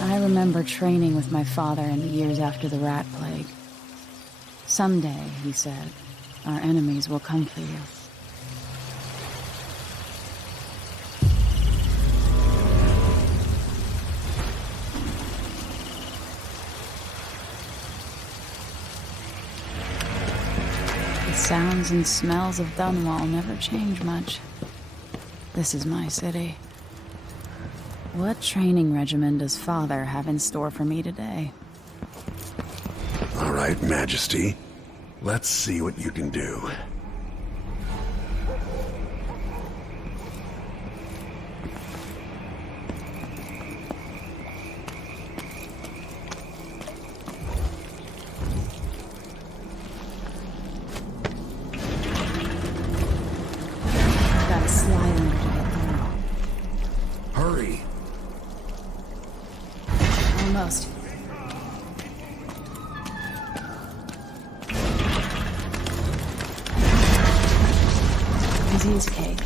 I remember training with my father in the years after the rat plague. Someday, he said, our enemies will come for you. The sounds and smells of Dunwall never change much. This is my city. What training regimen does Father have in store for me today? All right, Majesty. Let's see what you can do. Gotta slide under to get through. Hurry! Almost. Easy as cake.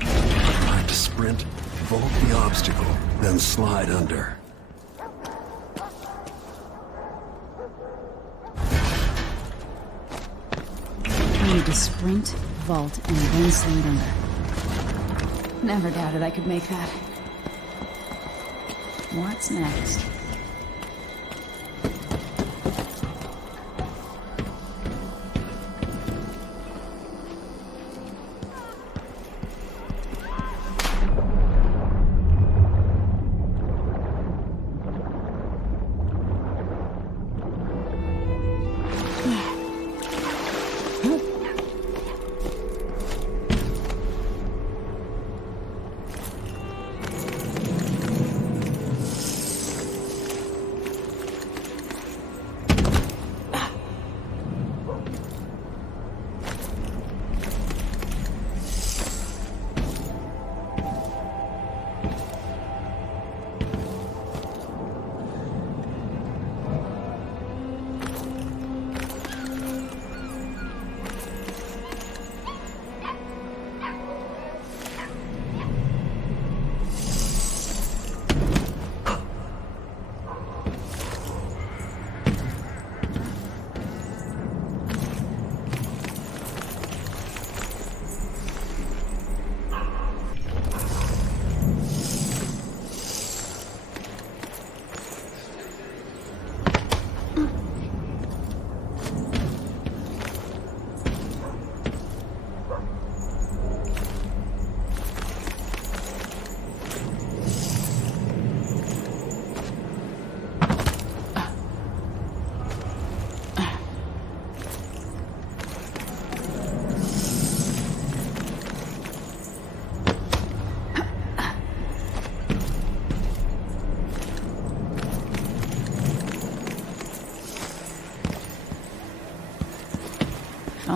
Time to sprint, vault the obstacle, then slide under. I need to sprint, vault, and then slide under. Never doubted I could make that. What's next?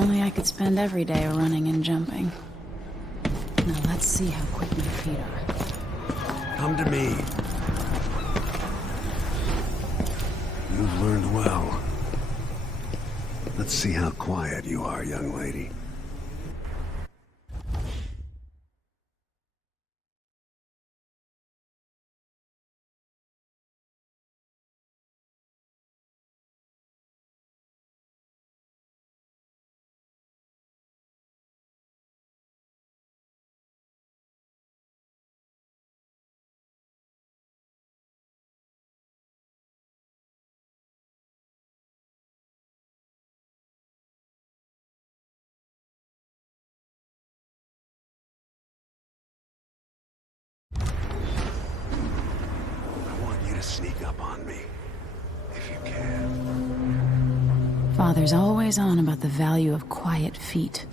only I could spend every day running and jumping. Now let's see how quick my feet are. Come to me. You've learned well. Let's see how quiet you are, young lady. Sneak up on me, if you can. Father's always on about the value of quiet feet.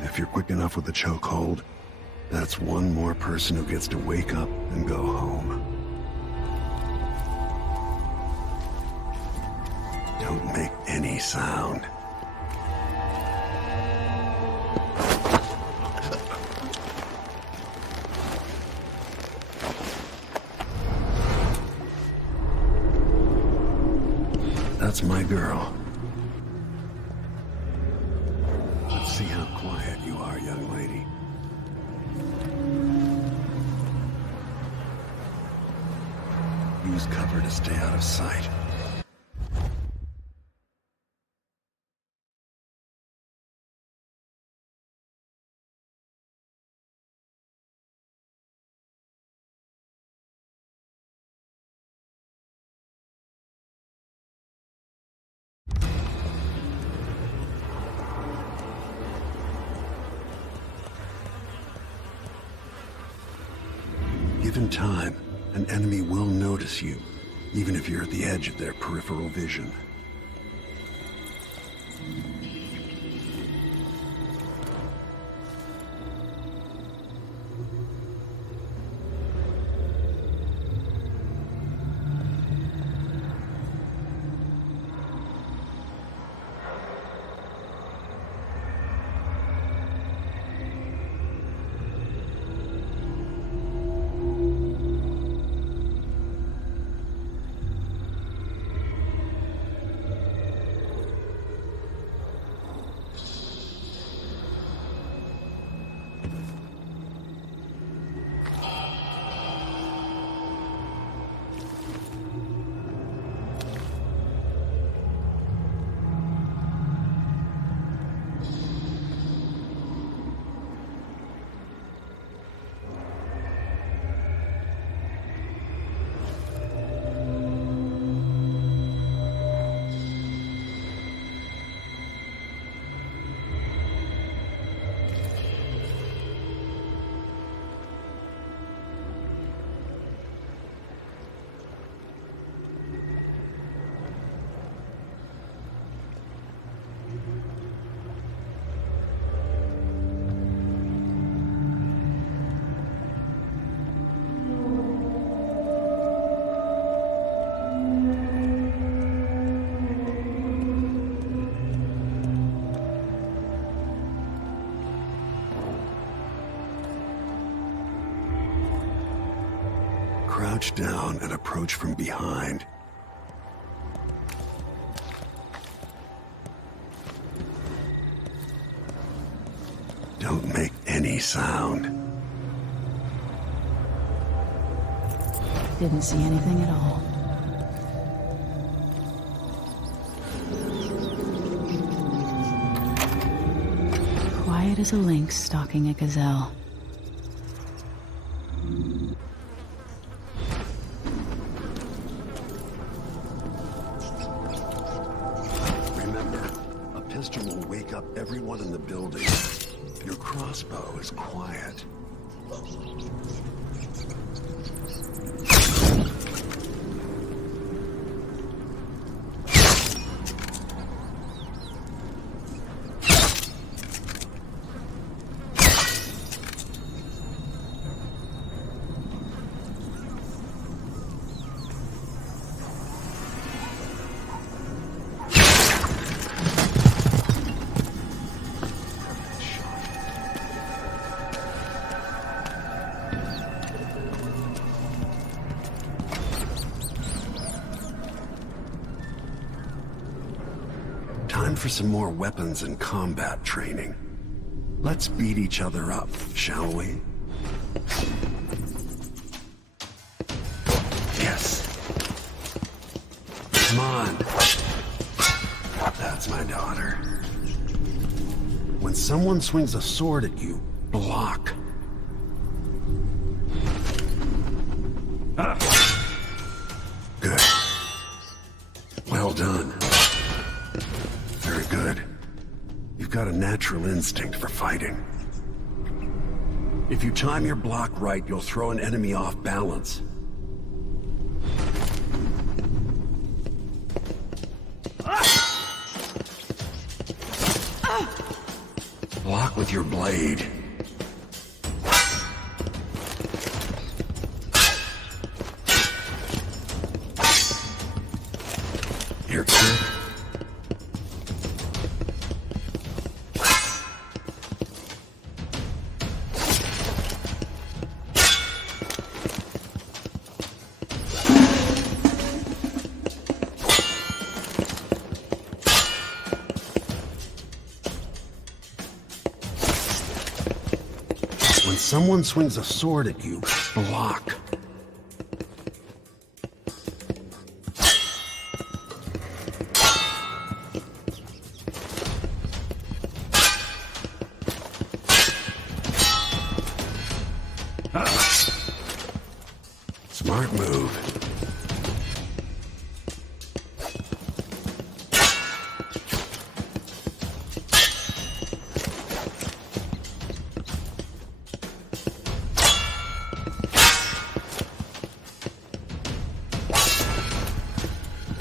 If you're quick enough with the chokehold, that's one more person who gets to wake up and go home. Don't make any sound. That's my girl. Let's see how quiet you are, young lady. Use cover to stay out of sight. Given time, an enemy will notice you, even if you're at the edge of their peripheral vision. Crouch down and approach from behind. Don't make any sound. Didn't see anything at all. Quiet as a lynx stalking a gazelle. Remember, a pistol will wake up everyone in the building. Your crossbow is quiet. Time for some more weapons and combat training. Let's beat each other up, shall we? Yes. Come on. That's my daughter. When someone swings a sword at you, block. Good. Well done. Very good. You've got a natural instinct for fighting. If you time your block right, you'll throw an enemy off balance. Block with your blade. Here, kid. When someone swings a sword at you, block. Smart move.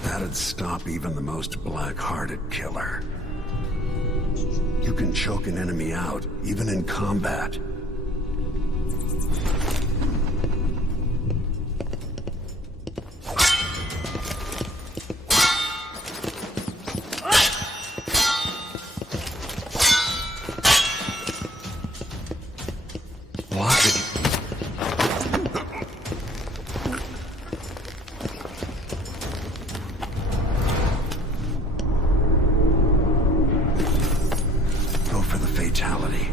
That'd stop even the most black-hearted killer. You can choke an enemy out, even in combat. Block it. Go for the fatality.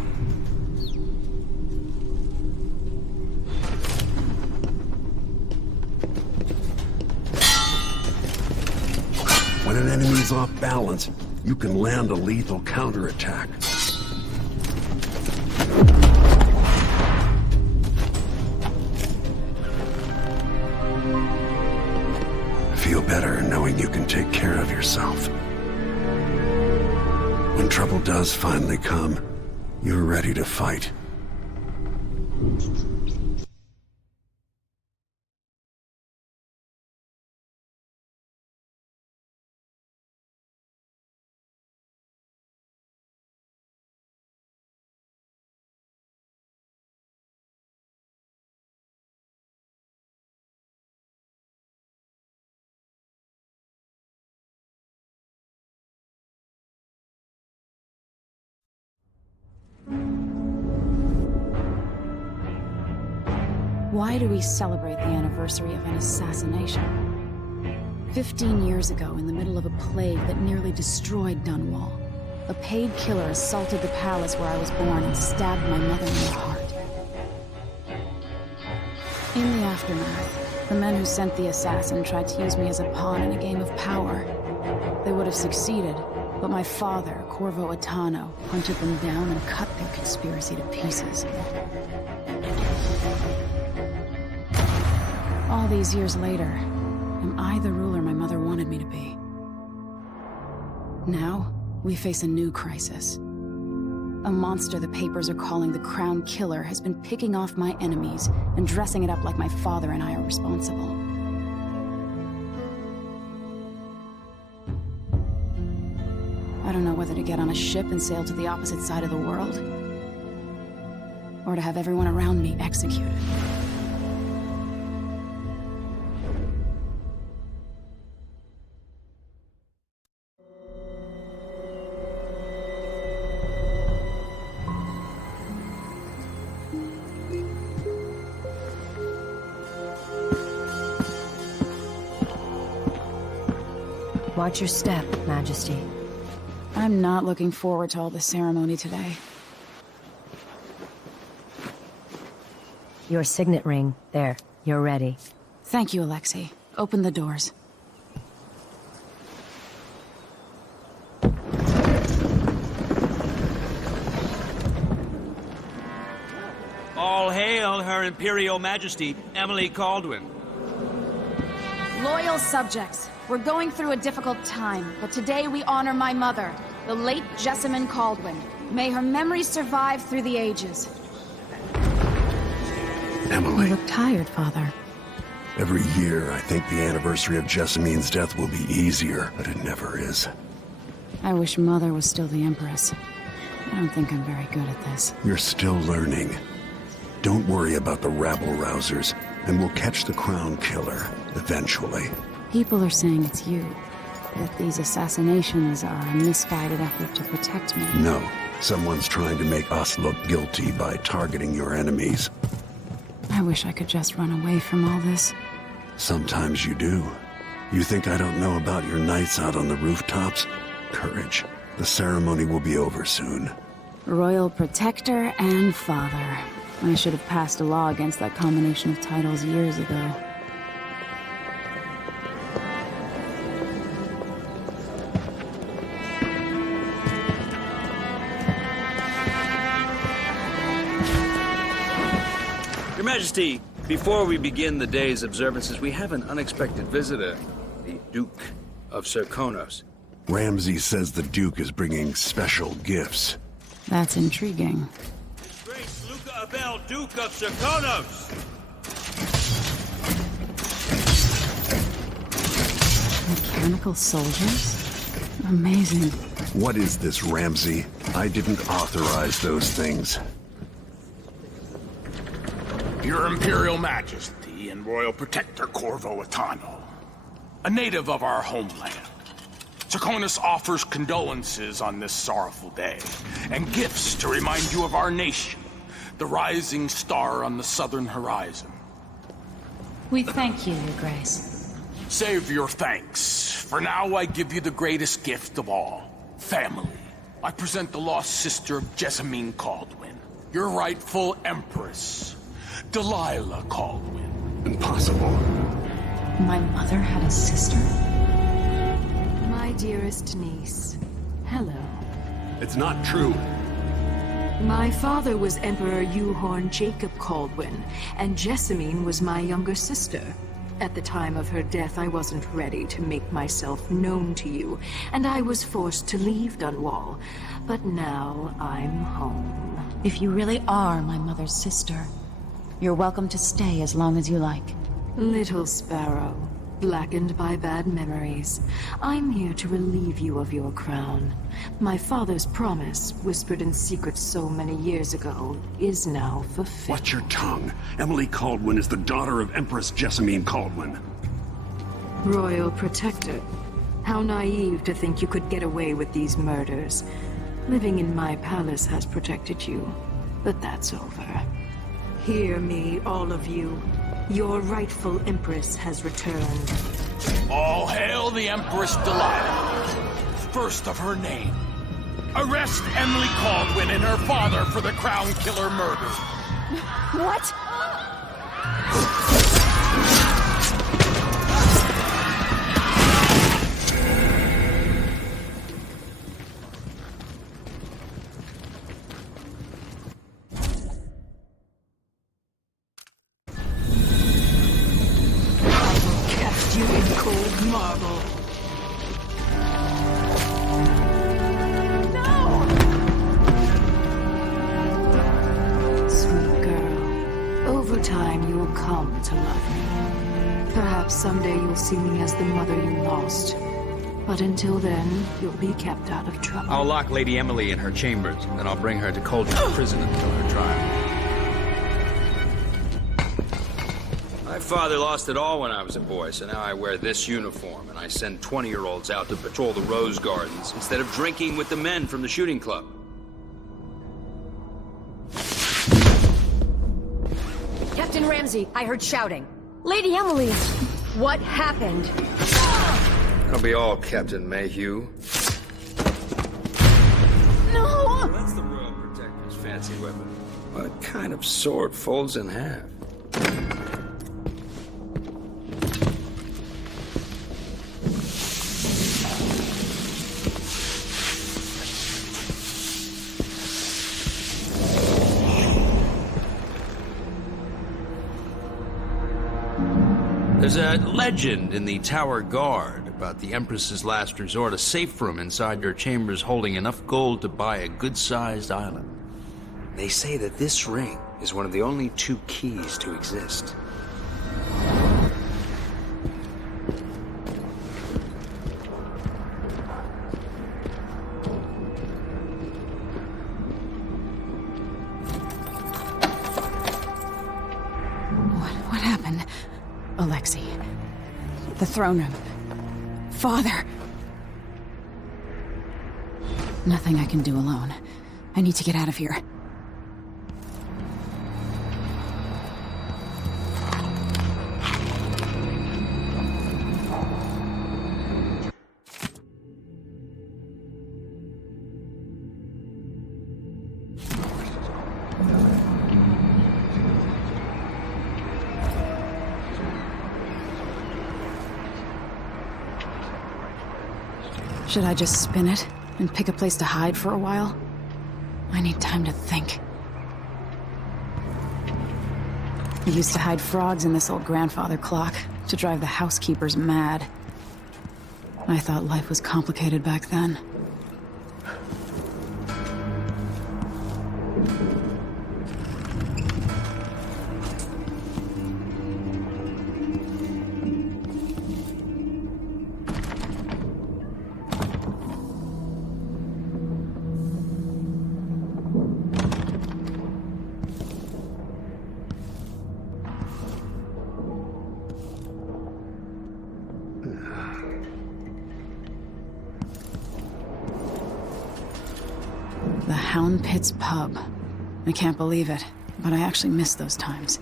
When an enemy's off balance, you can land a lethal counterattack. Feel better knowing you can take care of yourself. When trouble does finally come, you're ready to fight. Why do we celebrate the anniversary of an assassination? 15 years ago, in the middle of a plague that nearly destroyed Dunwall, a paid killer assaulted the palace where I was born and stabbed my mother in the heart. In the aftermath, the men who sent the assassin tried to use me as a pawn in a game of power. They would have succeeded, but my father, Corvo Attano, hunted them down and cut their conspiracy to pieces. All these years later, am I the ruler my mother wanted me to be? Now, we face a new crisis. A monster the papers are calling the Crown Killer has been picking off my enemies and dressing it up like my father and I are responsible. I don't know whether to get on a ship and sail to the opposite side of the world, or to have everyone around me executed. Watch your step, Majesty. I'm not looking forward to all the ceremony today. Your signet ring. There. You're ready. Thank you, Alexei. Open the doors. All hail Her Imperial Majesty, Emily Caldwin. Loyal subjects, we're going through a difficult time, but today we honor my mother, the late Jessamine Caldwin. May her memory survive through the ages. Emily, You look tired, Father. every year I think the anniversary of Jessamine's death will be easier, but it never is. I wish Mother was still the Empress. I don't think I'm very good at this. You're still learning. Don't worry about the rabble-rousers, and we'll catch the Crown Killer, eventually. People are saying it's you. That these assassinations are a misguided effort to protect me. No, someone's trying to make us look guilty by targeting your enemies. I wish I could just run away from all this. Sometimes you do. You think I don't know about your nights out on the rooftops? Courage. The ceremony will be over soon. Royal Protector and Father. I should have passed a law against that combination of titles years ago. Your Majesty, before we begin the day's observances, we have an unexpected visitor, the Duke of Serkonos. Ramsay says the Duke is bringing special gifts. That's intriguing. Grace Luca Abel, Duke of Serkonos! Mechanical soldiers? Amazing. What is this, Ramsay? I didn't authorize those things. Your Imperial Majesty and Royal Protector Corvo Attano, a native of our homeland. Serkonos offers condolences on this sorrowful day, and gifts to remind you of our nation, the rising star on the southern horizon. We thank you, Your Grace. Save your thanks. For now, I give you the greatest gift of all, family. I present the lost sister of Jessamine Caldwin, your rightful Empress, Delilah Caldwin. Impossible. My mother had a sister? My dearest niece, hello. It's not true. My father was Emperor Euhorn Jacob Caldwin, and Jessamine was my younger sister. At the time of her death, I wasn't ready to make myself known to you, and I was forced to leave Dunwall. But now I'm home. If you really are my mother's sister, you're welcome to stay as long as you like. Little sparrow, blackened by bad memories, I'm here to relieve you of your crown. My father's promise, whispered in secret so many years ago, is now fulfilled. Watch your tongue. Emily Caldwin is the daughter of Empress Jessamine Caldwin. Royal Protector. How naive to think you could get away with these murders. Living in my palace has protected you, but that's over. Hear me, all of you. Your rightful Empress has returned. All hail the Empress Delilah, first of her name. Arrest Emily Caldwin and her father for the Crown Killer murder. What? Cast you in cold marble. Sweet girl. Over time, you will come to love me. Perhaps someday you'll see me as the mother you lost. But until then, you'll be kept out of trouble. I'll lock Lady Emily in her chambers, then I'll bring her to Cauldron Prison until her trial. My father lost it all when I was a boy, so now I wear this uniform, and I send 20-year-olds out to patrol the Rose Gardens instead of drinking with the men from the shooting club. Captain Ramsey, I heard shouting. Lady Emily, what happened? That'll be all, Captain Mayhew. No! That's the Royal Protector's fancy weapon. What kind of sword folds in half? There's a legend in the Tower Guard about the Empress's last resort, a safe room inside your chambers holding enough gold to buy a good-sized island. They say that this ring is one of the only 2 keys to exist. What happened? Alexei. The throne room. Father. Nothing I can do alone. I need to get out of here. Should I just spin it and pick a place to hide for a while? I need time to think. I used to hide frogs in this old grandfather clock to drive the housekeepers mad. I thought life was complicated back then. The Hound Pit's pub. I can't believe it, but I actually miss those times.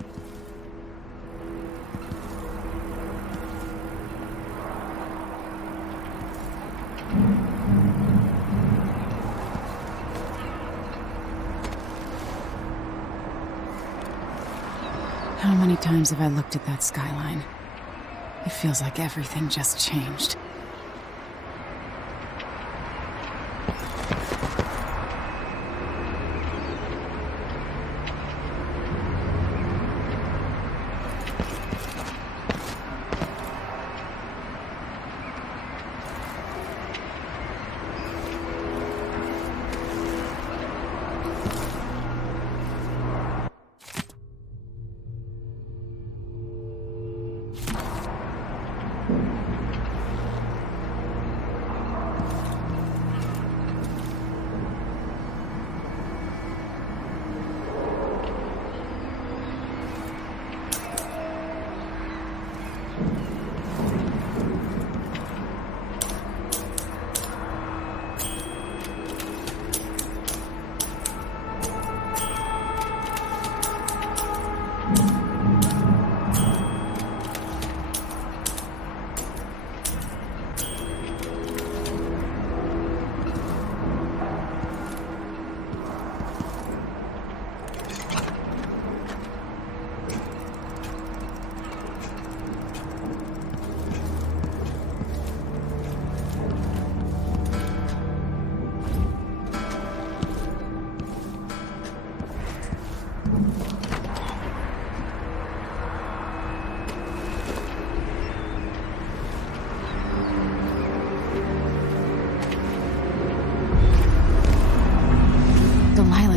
How many times have I looked at that skyline? It feels like everything just changed.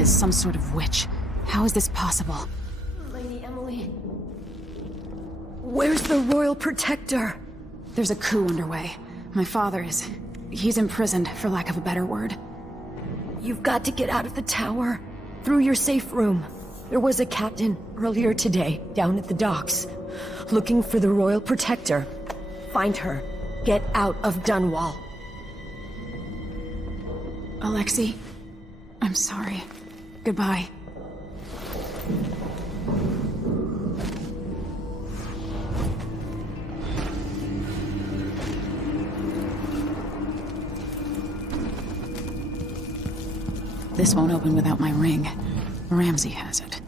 is some sort of witch. How is this possible? Lady Emily... Where's the Royal Protector? There's a coup underway. My father is... he's imprisoned, for lack of a better word. You've got to get out of the tower. Through your safe room. There was a captain earlier today, down at the docks. Looking for the Royal Protector. Find her. Get out of Dunwall. Alexei, I'm sorry. Goodbye. This won't open without my ring. Ramsey has it.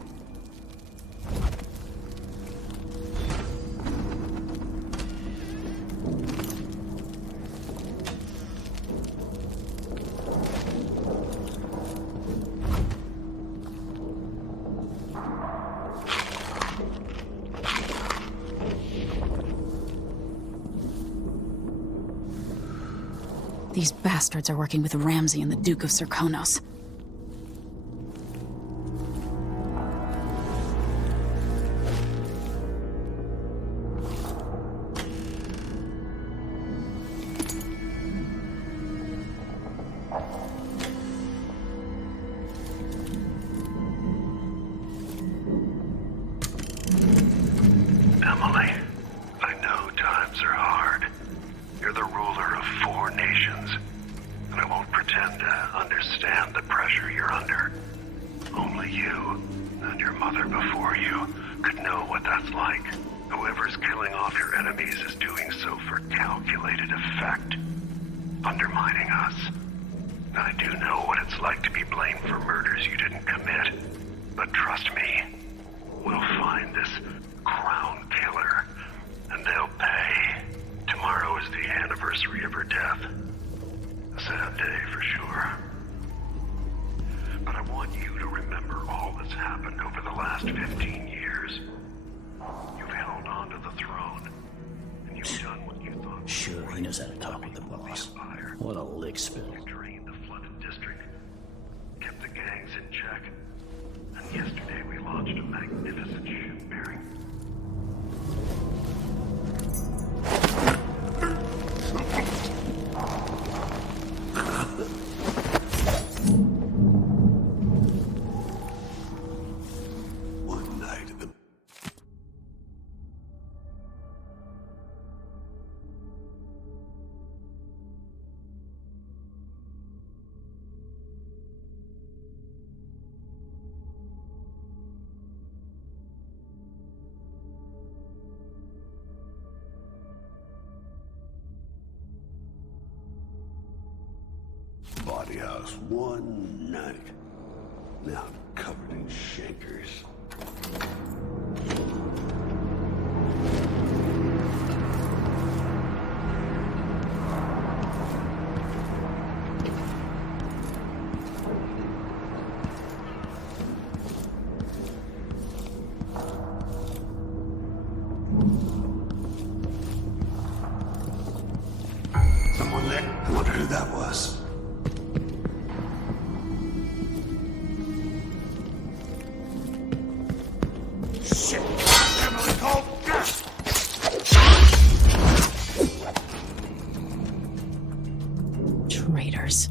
These bastards are working with Ramsey and the Duke of Serkonos. Emily, I know times are hard. You're the ruler of 4 nations, and I won't pretend to understand the pressure you're under. Only you, and your mother before you, could know what that's like. Whoever's killing off your enemies is doing so for calculated effect, undermining us. I do know what it's like to be blamed for murders you didn't commit, but trust me, we'll find this crown killer, and they'll pay. Tomorrow is the anniversary of her death. A sad day for sure. But I want you to remember all that's happened over the last 15 years. You've held on to the throne, and you've done what you thought was Sure, right. he knows how to talk with the boss. Empire. What a lick spill. You drained the flooded district, kept the gangs in check, and yesterday we launched a magnificent ship bearing. One night at the... Body house one night. Now covered in shankers. Someone there? I wonder who that was. Shit! Emily called! Traitors.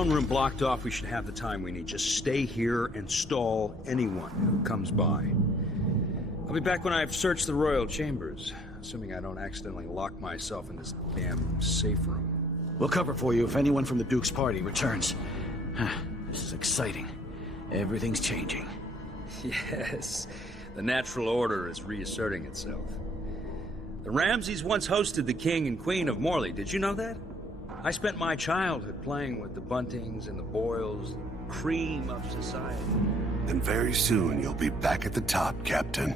throne room blocked off, we should have the time we need. Just stay here and stall anyone who comes by. I'll be back when I've searched the royal chambers, assuming I don't accidentally lock myself in this damn safe room. We'll cover for you if anyone from the Duke's party returns. This is exciting. Everything's changing. Yes, the natural order is reasserting itself. The Ramseys once hosted the King and Queen of Morley. Did you know that? I spent my childhood playing with the Buntings and the Boyles, the cream of society. And very soon you'll be back at the top, Captain.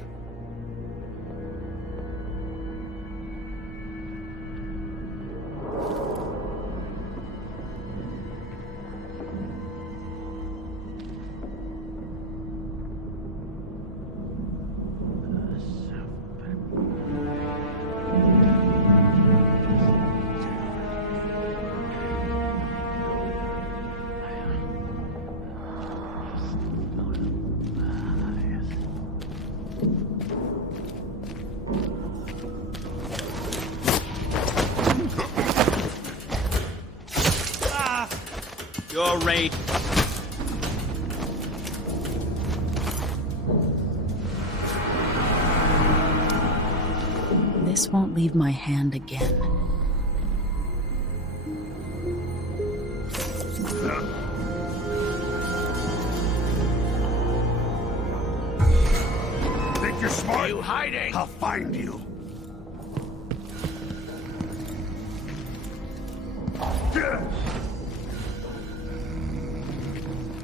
You're right. This won't leave my hand again. Think you're smart? Are you hiding? I'll find you.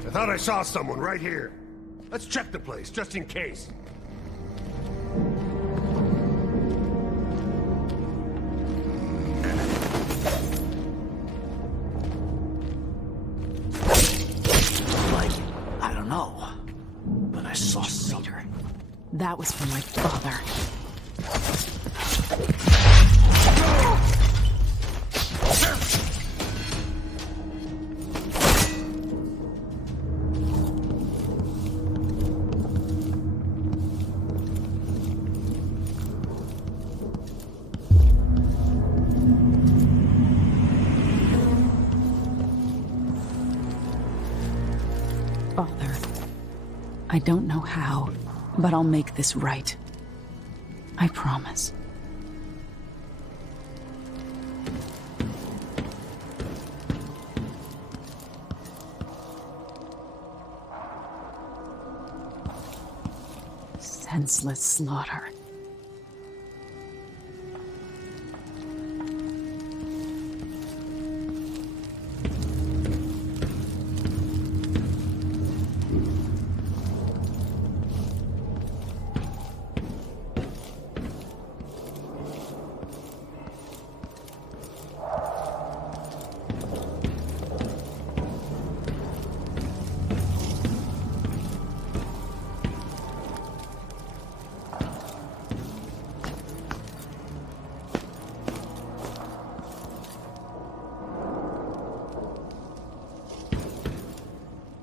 I thought I saw someone right here. Let's check the place, just in case. I don't know. But I saw something. That was from my father. Father, I don't know how, but I'll make this right. I promise. Senseless slaughter.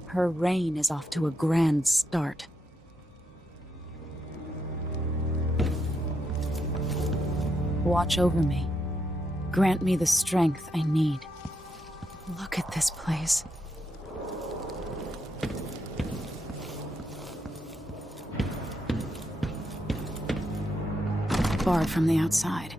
Her reign is off to a grand start. Watch over me. Grant me the strength I need. Look at this place. Barred from the outside.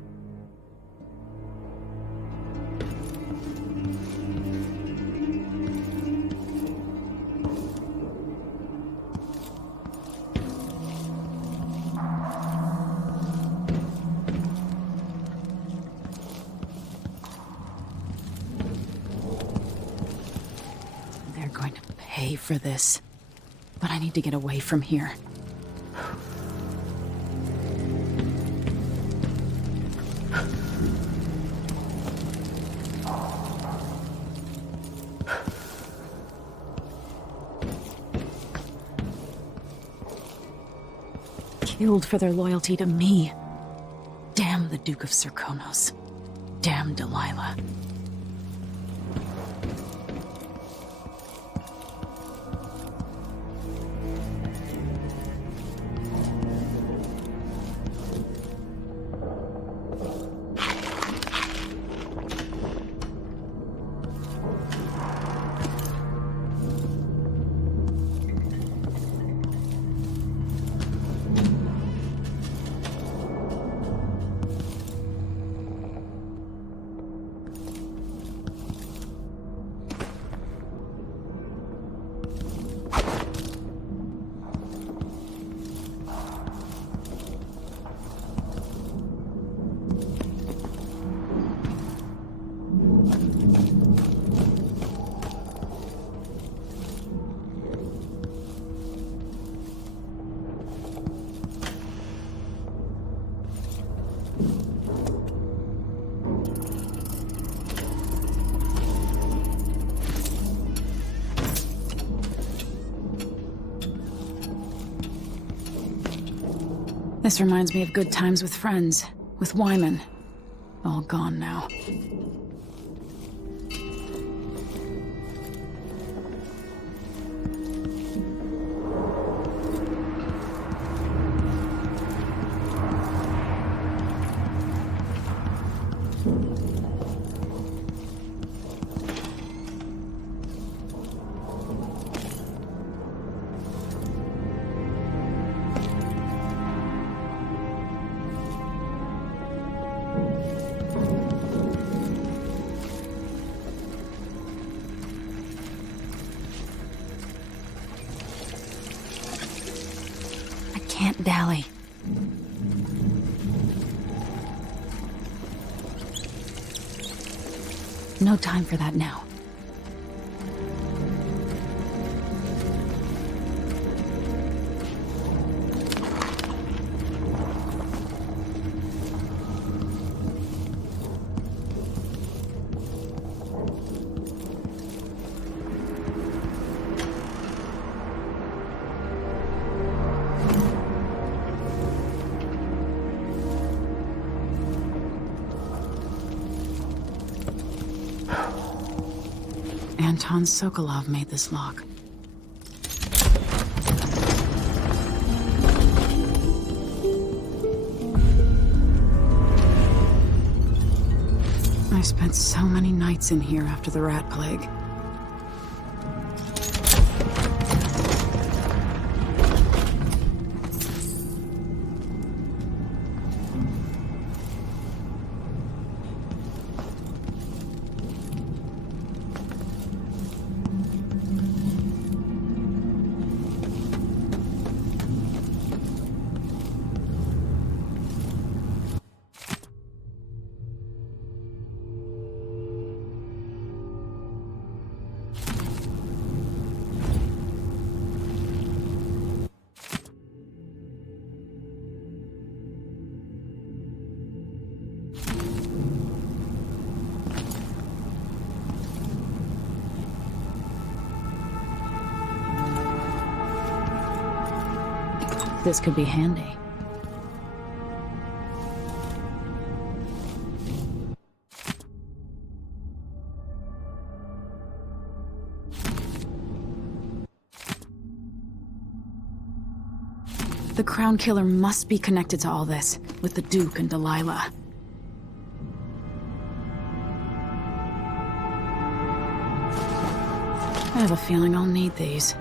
They're going to pay for this. But I need to get away from here. Killed for their loyalty to me. Damn the Duke of Serkonos. Damn Delilah. This reminds me of good times with friends, with Wyman. All gone now. Can't dally. No time for that now. Anton Sokolov made this lock. I spent so many nights in here after the rat plague. This could be handy. The Crown Killer must be connected to all this, with the Duke and Delilah. I have a feeling I'll need these.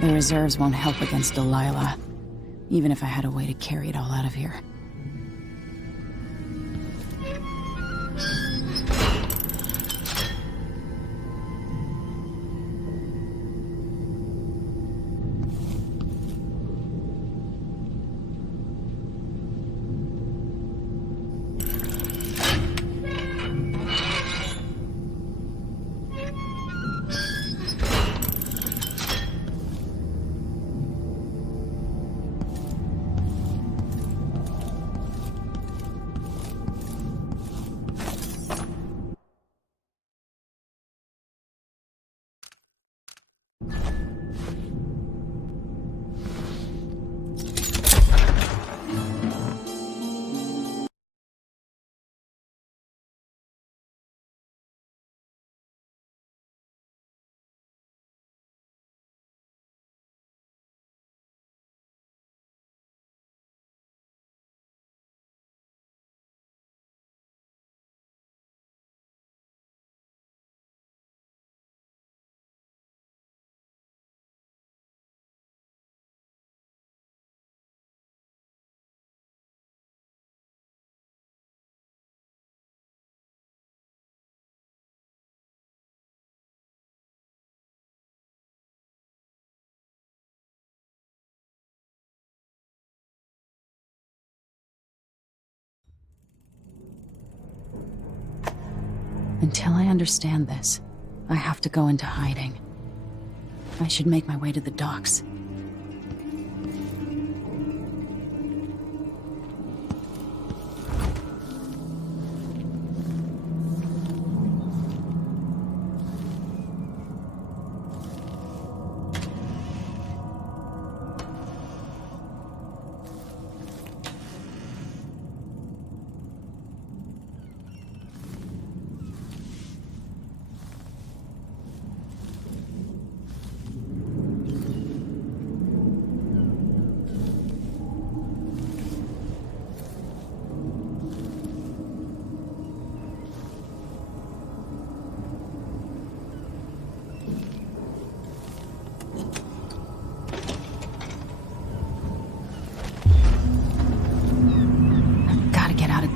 The reserves won't help against Delilah, even if I had a way to carry it all out of here. Until I understand this, I have to go into hiding. I should make my way to the docks.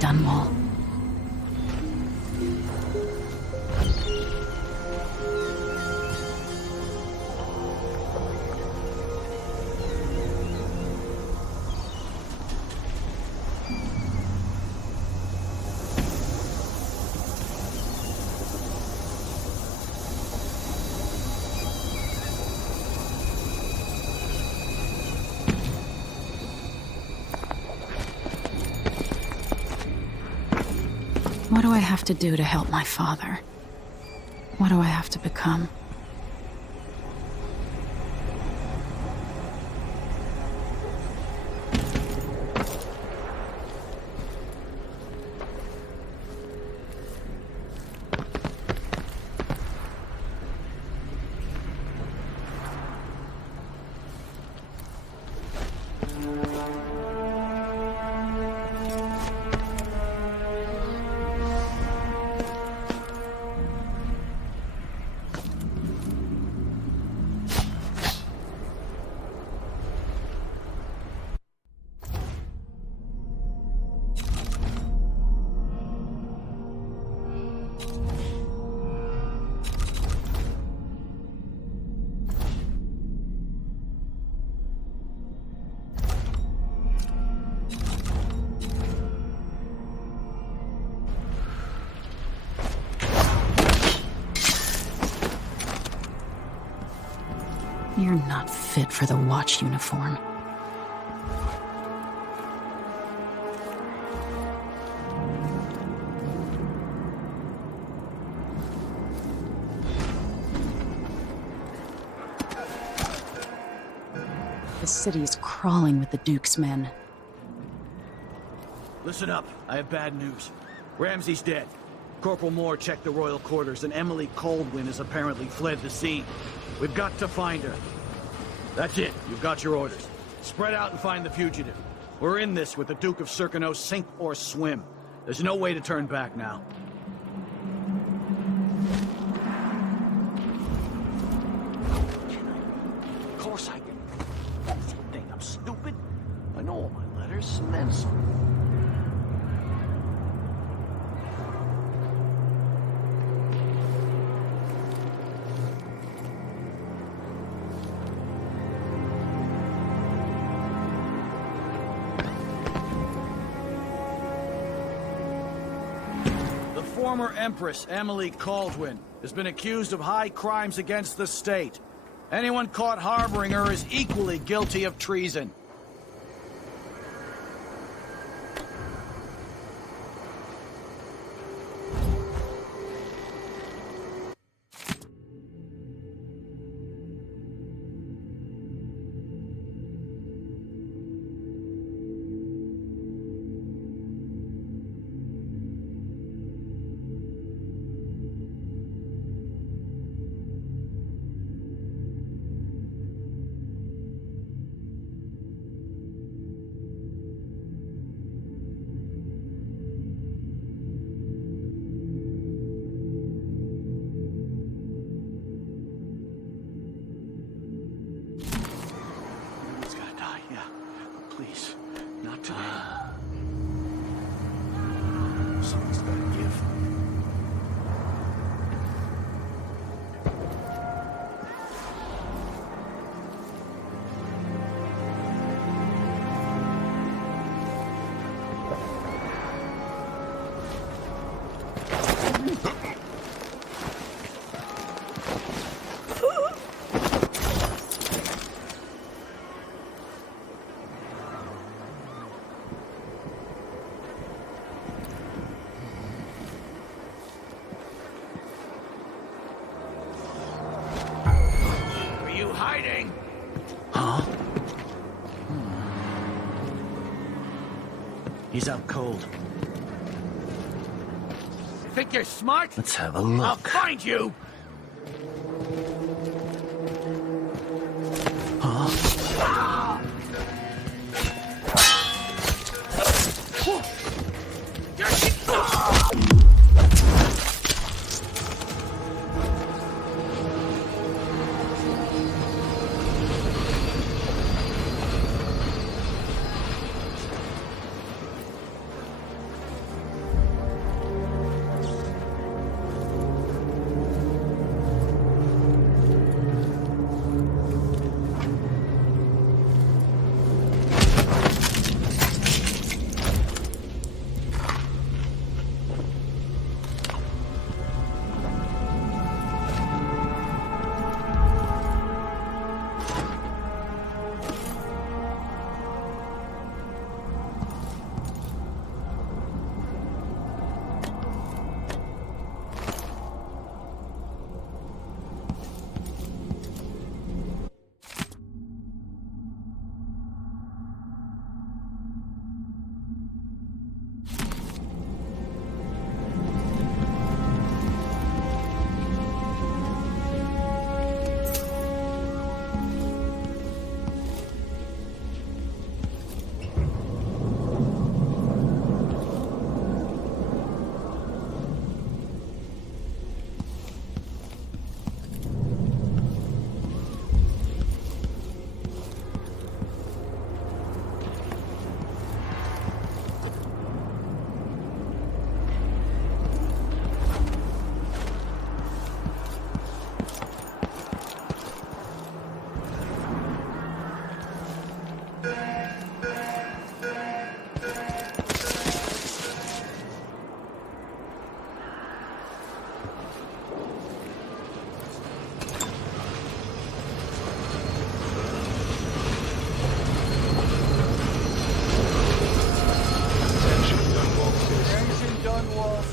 Dunwall. What do I have to do to help my father? What do I have to become? You're not fit for the watch uniform. The city is crawling with the Duke's men. Listen up, I have bad news. Ramsey's dead. Corporal Moore checked the royal quarters, and Emily Coldwin has apparently fled the scene. We've got to find her. That's it. You've got your orders. Spread out and find the fugitive. We're in this with the Duke of Circano, sink or swim. There's no way to turn back now. Of course I can. You think I'm stupid? I know all my letters, and then some. Former Empress Emily Caldwin has been accused of high crimes against the state. Anyone caught harboring her is equally guilty of treason. Please, not today. Someone's gotta give. He's out cold. Think you're smart? Let's have a look. I'll find you!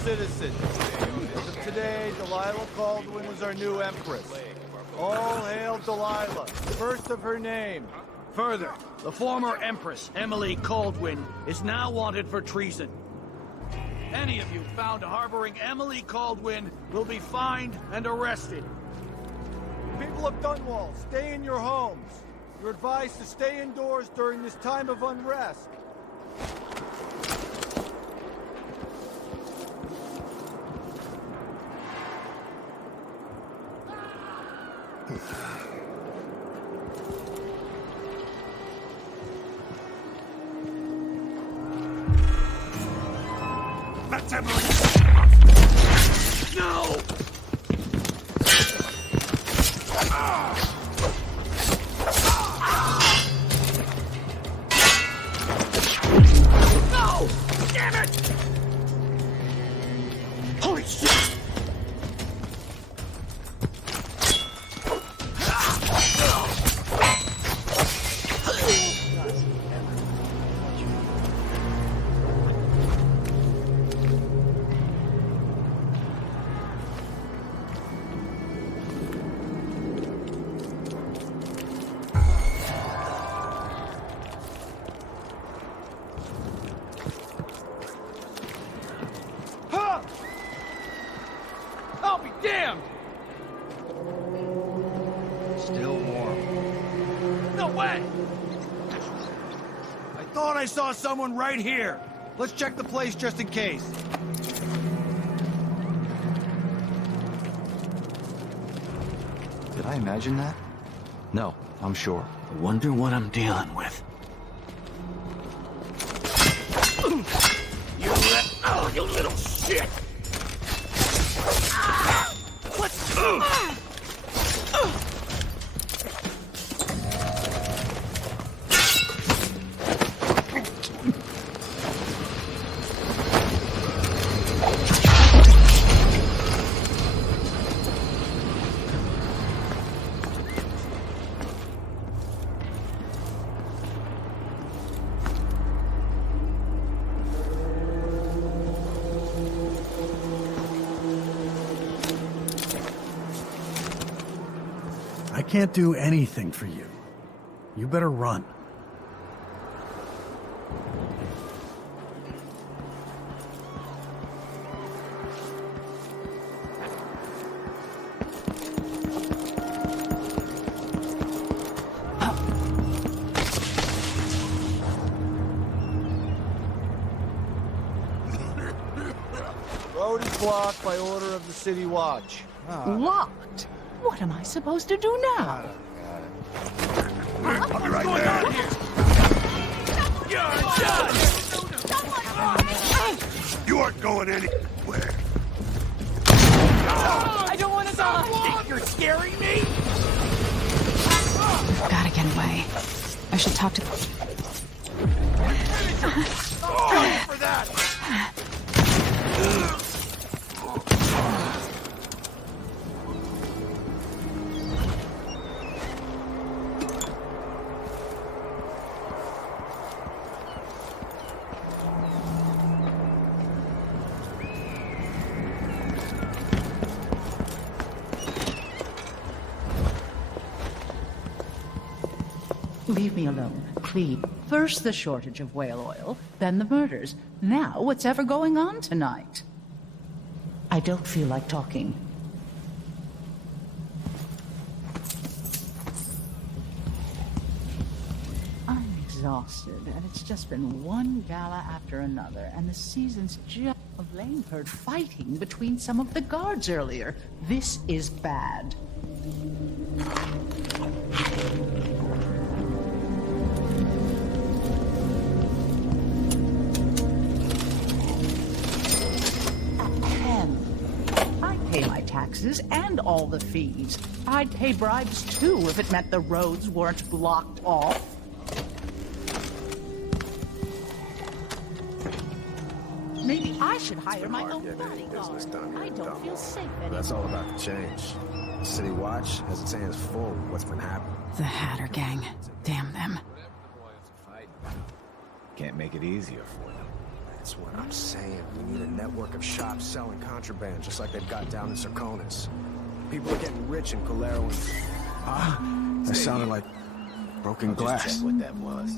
Citizens, as of today, Delilah Caldwin is our new empress. All hail Delilah, first of her name. Further, the former Empress, Emily Caldwin, is now wanted for treason. Any of you found harboring Emily Caldwin will be fined and arrested. People of Dunwall, stay in your homes. You're advised to stay indoors during this time of unrest. That's Emily! No! No! Damn it! Holy shit! I'll be damned! Still warm. No way! I thought I saw someone right here. Let's check the place just in case. Did I imagine that? No, I'm sure. I wonder what I'm dealing with. You little shit! I can't do anything for you. You better run. Road is blocked by order of the City Watch. Locked? What am I supposed to do now? I'll be right there. You're done! You aren't going anywhere. I don't want to die! Think you're scaring me? Gotta get away. I should talk to... Oh, for that! Leave me alone, please. First the shortage of whale oil, then the murders. Now what's ever going on tonight? I don't feel like talking. I'm exhausted, and it's just been one gala after another, and the season's just... Lane heard fighting between some of the guards earlier. This is bad. I'd pay my taxes and all the fees. I'd pay bribes too if it meant the roads weren't blocked off. Maybe I should hire my own bodyguard. I don't feel safe anymore. That's all about the change. City Watch has its hands full with what's been happening. The Hatter Gang. Damn them. Can't make it easier for them. That's what I'm saying. We need a network of shops selling contraband, just like they've got down in Serconis. People are getting rich in Calero and... That sounded like broken glass. Just check what that was.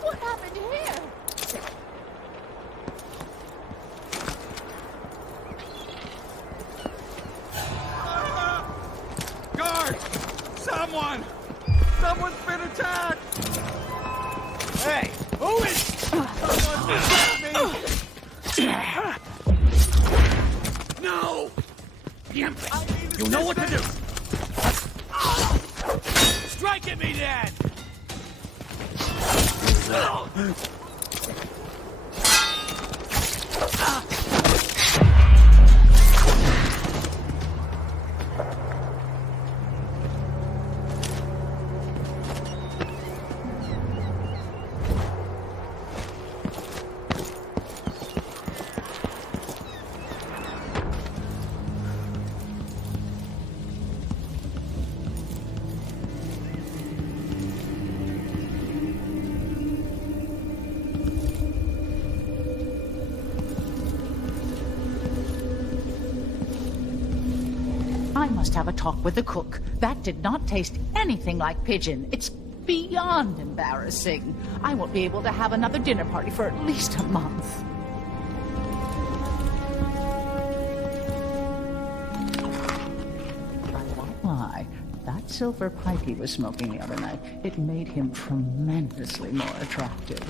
What happened here? Guard! Someone! Someone's been attacked! Hey, who is... Someone's attacked me! No! You know what to do! Strike at me, then! I must have a talk with the cook. That did not taste anything like pigeon. It's beyond embarrassing. I won't be able to have another dinner party for at least a month. I won't lie. That silver pipe he was smoking the other night, it made him tremendously more attractive.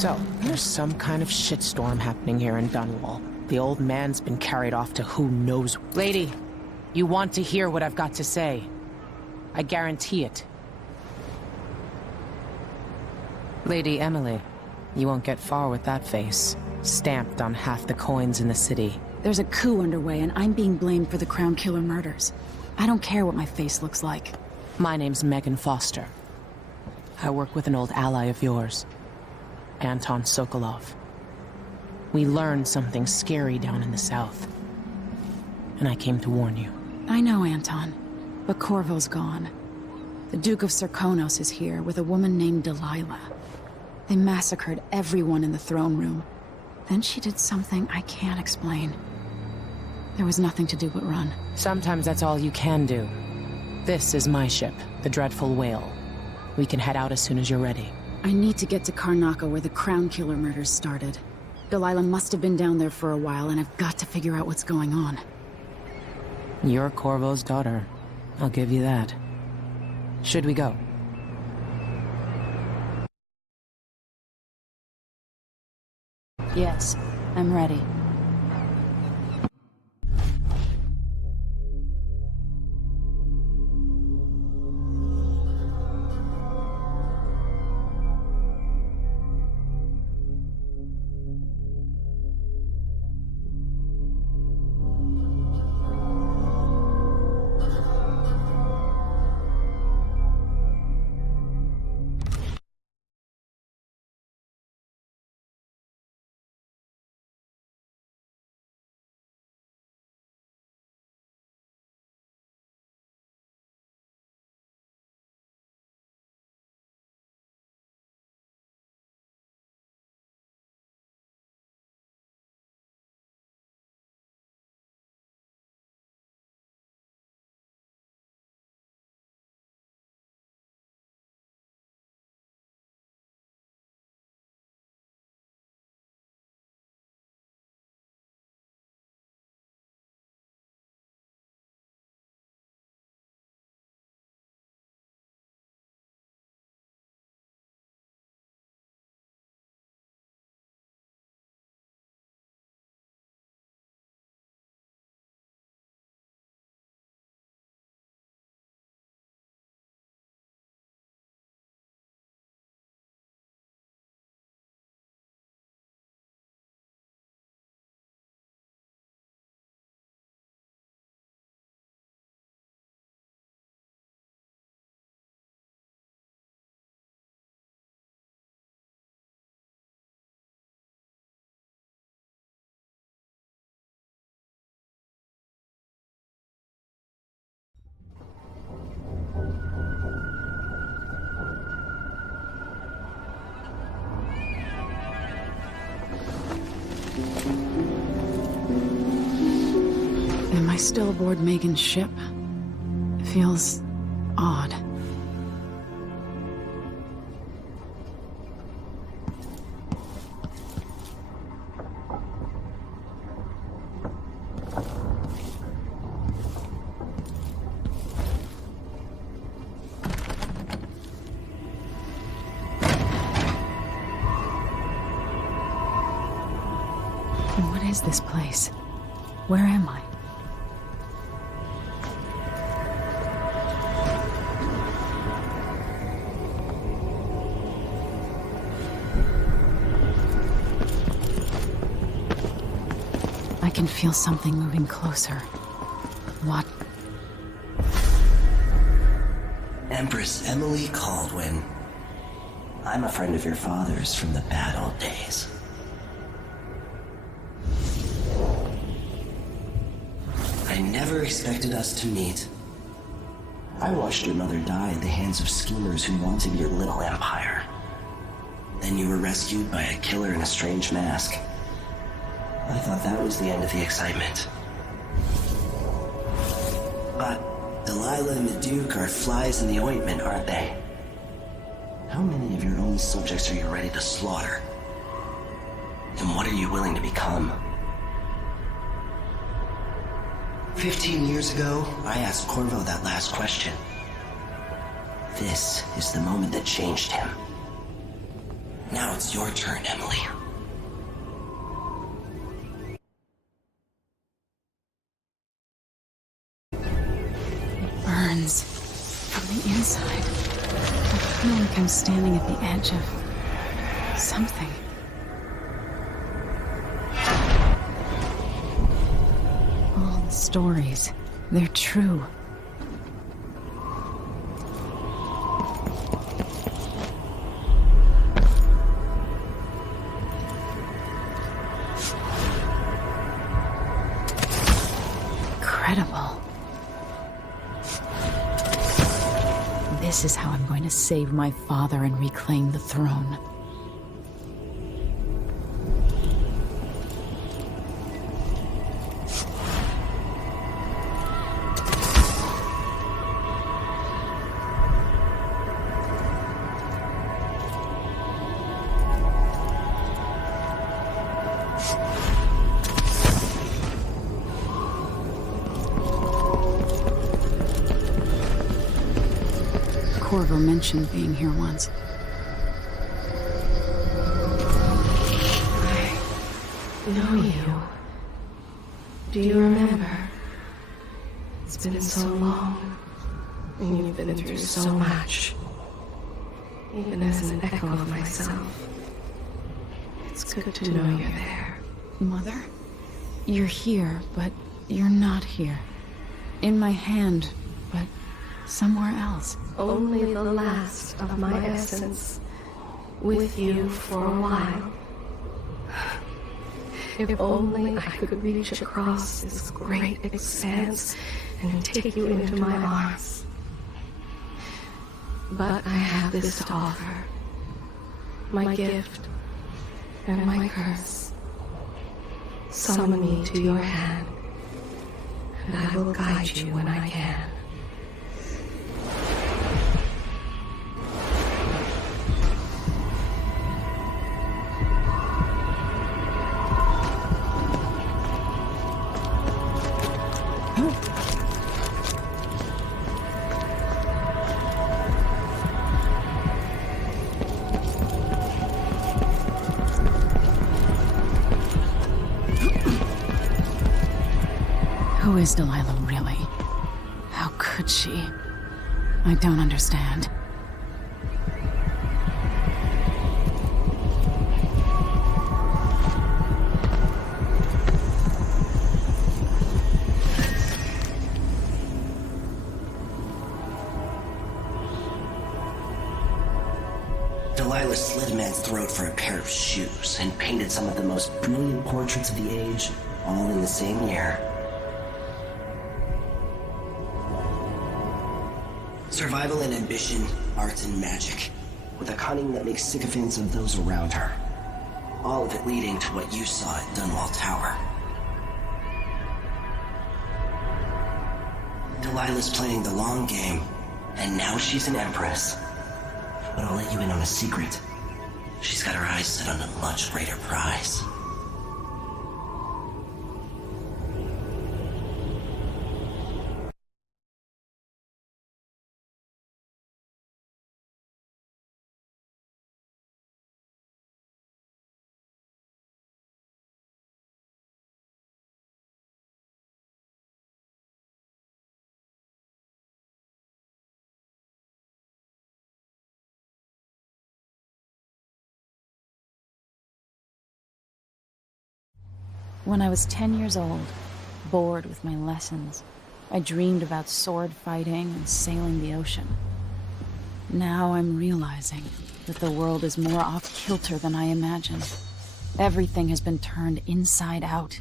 So, there's some kind of shitstorm happening here in Dunwall. The old man's been carried off to who knows. Lady, you want to hear what I've got to say. I guarantee it. Lady Emily, you won't get far with that face. Stamped on half the coins in the city. There's a coup underway, and I'm being blamed for the Crown Killer murders. I don't care what my face looks like. My name's Megan Foster. I work with an old ally of yours, Anton Sokolov. We learned something scary down in the south, and I came to warn you. I know, Anton, but Corvo's gone. The Duke of Serkonos is here with a woman named Delilah. They massacred everyone in the throne room. Then she did something I can't explain. There was nothing to do but run. Sometimes that's all you can do. This is my ship, the Dreadful Whale. We can head out as soon as you're ready. I need to get to Karnaca where the Crown Killer murders started. Delilah must have been down there for a while, and I've got to figure out what's going on. You're Corvo's daughter. I'll give you that. Should we go? Yes, I'm ready. Am I still aboard Megan's ship? It feels odd. What is this place? Where am I? I can feel something moving closer. What? Empress Emily Caldwin. I'm a friend of your father's from the bad old days. I never expected us to meet. I watched your mother die at the hands of schemers who wanted your little empire. Then you were rescued by a killer in a strange mask. I thought that was the end of the excitement. But Delilah and the Duke are flies in the ointment, aren't they? How many of your own subjects are you ready to slaughter? And what are you willing to become? 15 years ago, I asked Corvo that last question. This is the moment that changed him. Now it's your turn, Emily. It burns from the inside. I feel like I'm standing at the edge of something. All the stories, they're true. Incredible. This is how I'm going to save my father and reclaim the throne. Corvo mentioned being here once. I know you. Do you remember? It's been so long, and you've been through so much. Even as an echo of myself, it's good to know you're there. Mother? You're here, but you're not here. In my hand, but somewhere else. Only the last of my essence, with you for a while. If only I could reach across this great expanse and take you into my arms. But I have this to offer. My gift and my curse. Summon me to your hand, and I will guide you when I can. Who is Delilah really? How could she? I don't understand. Delilah slit a man's throat for a pair of shoes and painted some of the most brilliant portraits of the age, all in the same year. Survival and ambition, art and magic, with a cunning that makes sycophants of those around her. All of it leading to what you saw at Dunwall Tower. Delilah's playing the long game, and now she's an empress. But I'll let you in on a secret. She's got her eyes set on a much greater prize. When I was 10 years old, bored with my lessons, I dreamed about sword fighting and sailing the ocean. Now I'm realizing that the world is more off-kilter than I imagined. Everything has been turned inside out,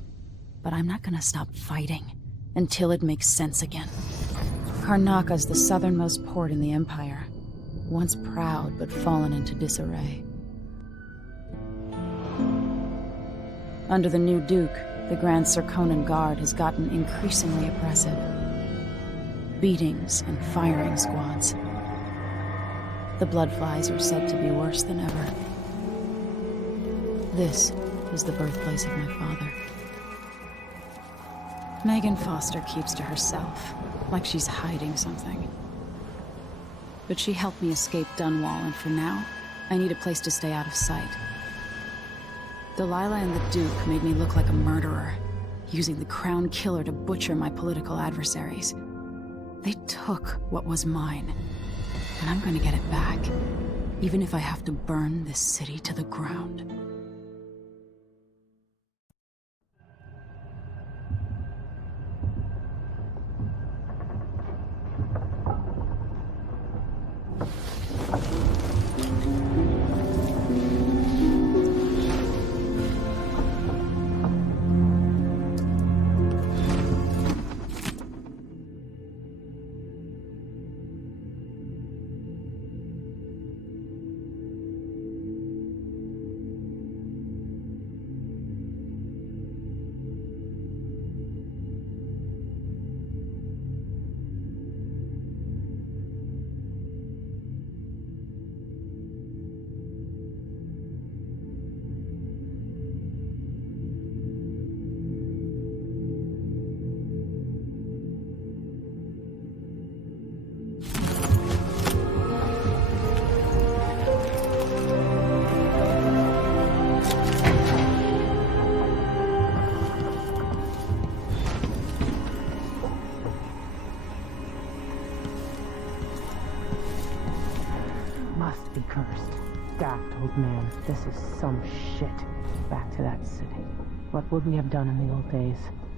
but I'm not gonna stop fighting until it makes sense again. Karnaka's the southernmost port in the Empire, once proud but fallen into disarray. Under the new Duke, the Grand Serkonan Guard has gotten increasingly oppressive. Beatings and firing squads. The Bloodflies are said to be worse than ever. This is the birthplace of my father. Megan Foster keeps to herself, like she's hiding something. But she helped me escape Dunwall, and for now, I need a place to stay out of sight. Delilah and the Duke made me look like a murderer, using the Crown Killer to butcher my political adversaries. They took what was mine, and I'm gonna get it back, even if I have to burn this city to the ground. Must be cursed. Daft old man, this is some shit. Back to that city. What would we have done in the old days?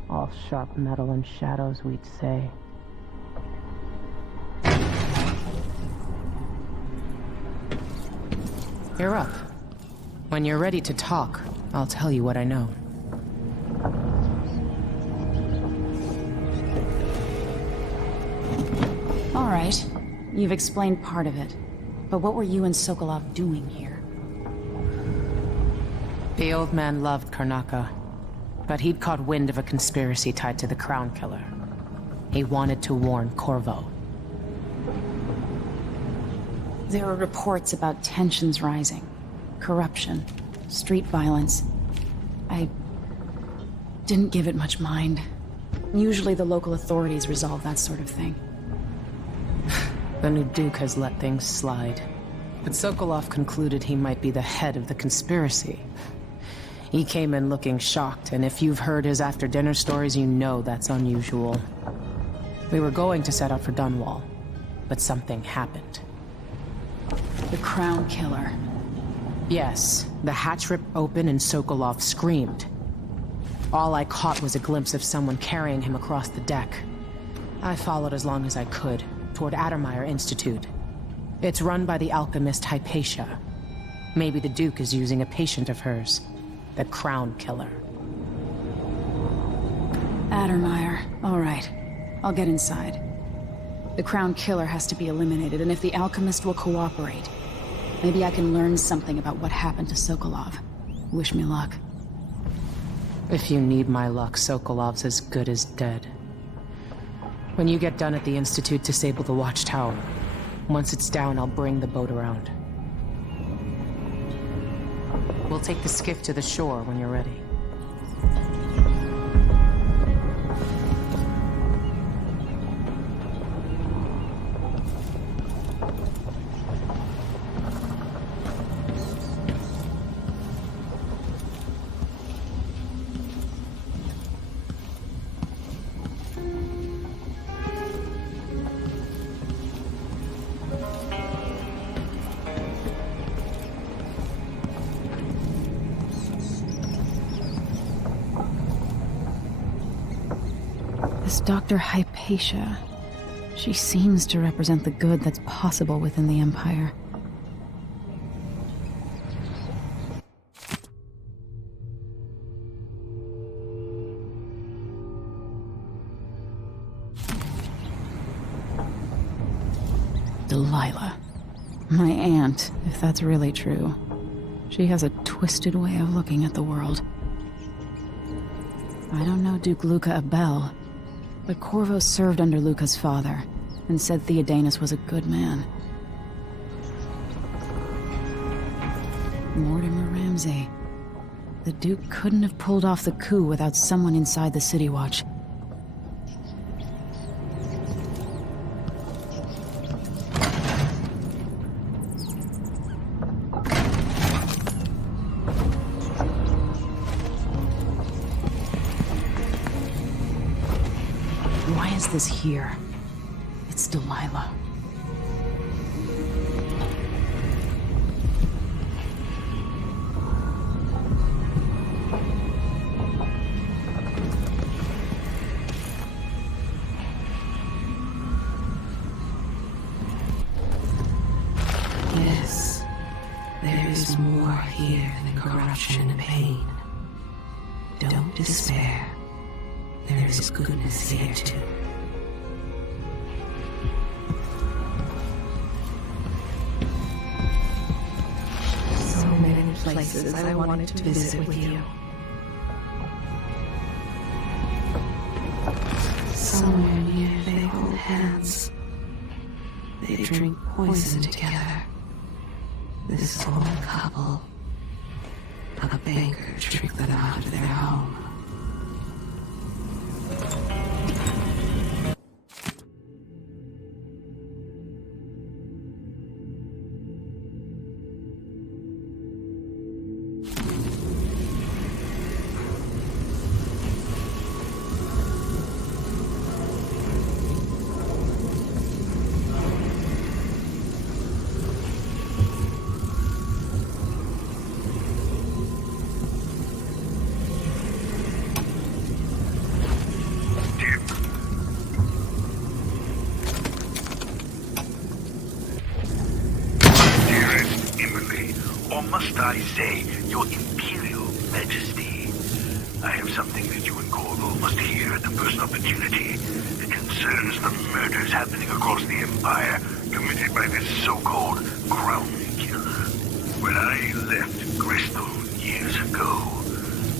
All sharp metal and shadows, we'd say. You're up. When you're ready to talk, I'll tell you what I know. All right, you've explained part of it. But what were you and Sokolov doing here? The old man loved Karnaka, but he'd caught wind of a conspiracy tied to the Crown Killer. He wanted to warn Corvo. There were reports about tensions rising, corruption, street violence. I didn't give it much mind. Usually the local authorities resolve that sort of thing. The new Duke has let things slide. But Sokolov concluded he might be the head of the conspiracy. He came in looking shocked, and if you've heard his after-dinner stories, you know that's unusual. We were going to set out for Dunwall, but something happened. The Crown Killer. Yes, the hatch ripped open and Sokolov screamed. All I caught was a glimpse of someone carrying him across the deck. I followed as long as I could, toward Addermeyer Institute. It's run by the alchemist Hypatia. Maybe the Duke is using a patient of hers, the Crown Killer. Addermeyer. All right. I'll get inside. The Crown Killer has to be eliminated, and if the alchemist will cooperate, maybe I can learn something about what happened to Sokolov. Wish me luck. If you need my luck, Sokolov's as good as dead. When you get done at the Institute, disable the watchtower. Once it's down, I'll bring the boat around. We'll take the skiff to the shore when you're ready. Dr. Hypatia. She seems to represent the good that's possible within the Empire. Delilah. My aunt, if that's really true. She has a twisted way of looking at the world. I don't know Duke Luca Abel, but Corvo served under Luca's father, and said Theodanus was a good man. Mortimer Ramsey. The Duke couldn't have pulled off the coup without someone inside the City Watch. this here? It's Delilah. Yes, there is more here than corruption and pain. Don't despair. There is goodness here too. So many places I wanted to visit with you. Somewhere near they hold hands. They drink poison together. This old couple. A banker tricked them out of their home. Must I say, Your Imperial Majesty, I have something that you and Corvo must hear at the first opportunity. It concerns the murders happening across the Empire, committed by this so-called Crown Killer. When I left Gristone years ago,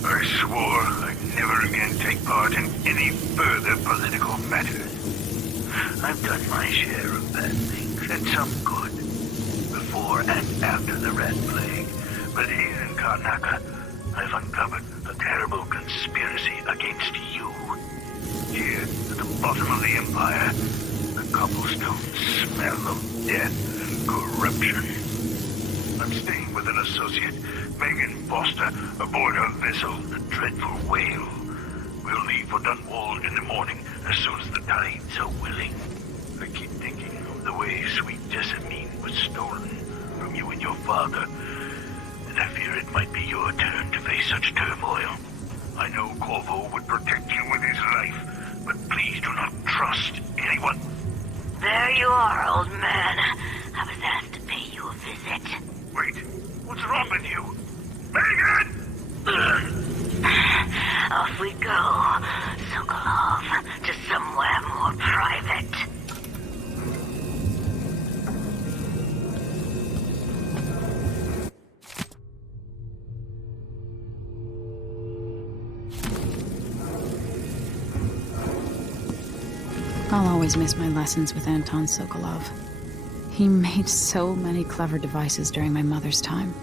I swore I'd never again take part in any further political matters. I've done my share of bad things, and some good, before and after the Rat Plague. But here in Karnaca, I've uncovered a terrible conspiracy against you. Here, at the bottom of the Empire, the cobblestones smell of death and corruption. I'm staying with an associate, Megan Foster, aboard her vessel, the Dreadful Whale. We'll leave for Dunwall in the morning, as soon as the tides are willing. I keep thinking of the way sweet Jessamine was stolen from you and your father, and I fear it might be your turn to face such turmoil. I know Corvo would protect you with his life, but please do not trust anyone. There you are, old man. I was asked to pay you a visit. Wait, what's wrong with you? Megan! Off we go, Sokolov, to somewhere more private. I'll always miss my lessons with Anton Sokolov. He made so many clever devices during my mother's time.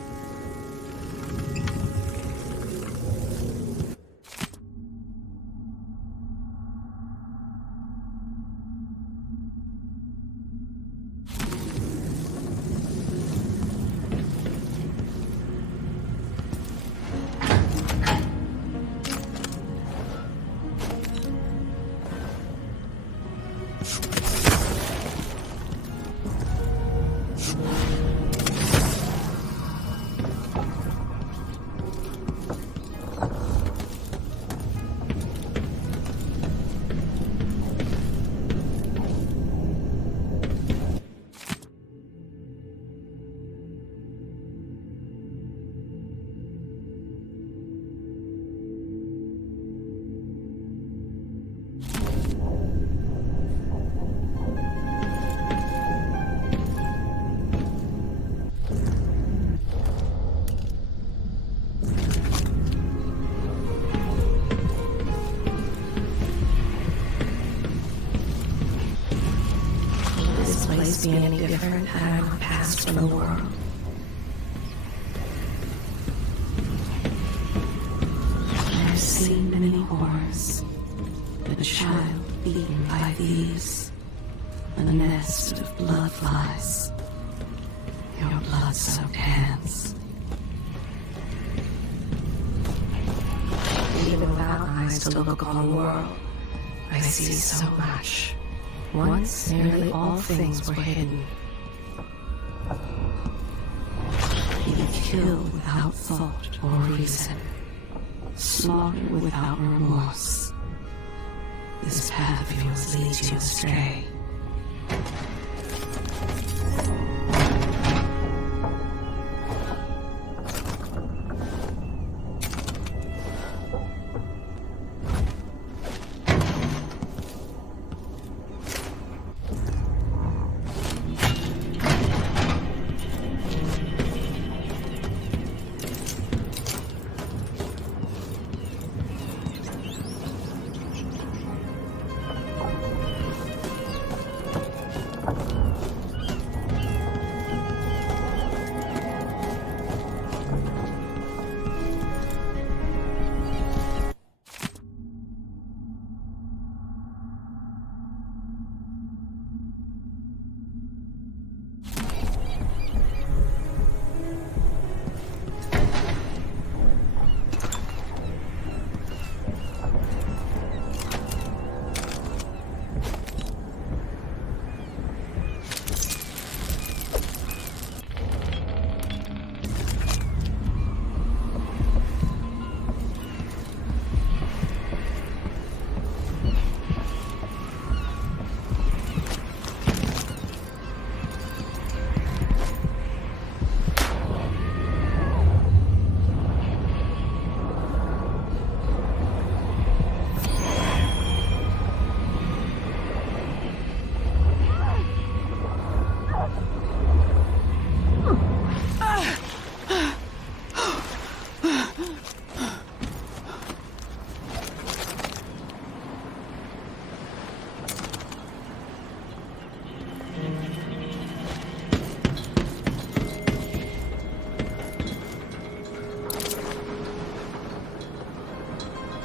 Be any different had I not passed from the world. I've seen many horrors. The child beaten by thieves. A nest of blood flies. Your blood-soaked hands. Even without eyes to look upon the world, I see so much. Once, nearly all things were hidden. You kill without thought or reason. Slaughter without remorse. This path of yours leads you astray.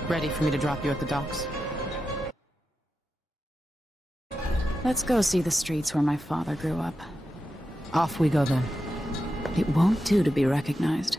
Ready for me to drop you at the docks? Let's go see the streets where my father grew up. Off we go then. It won't do to be recognized.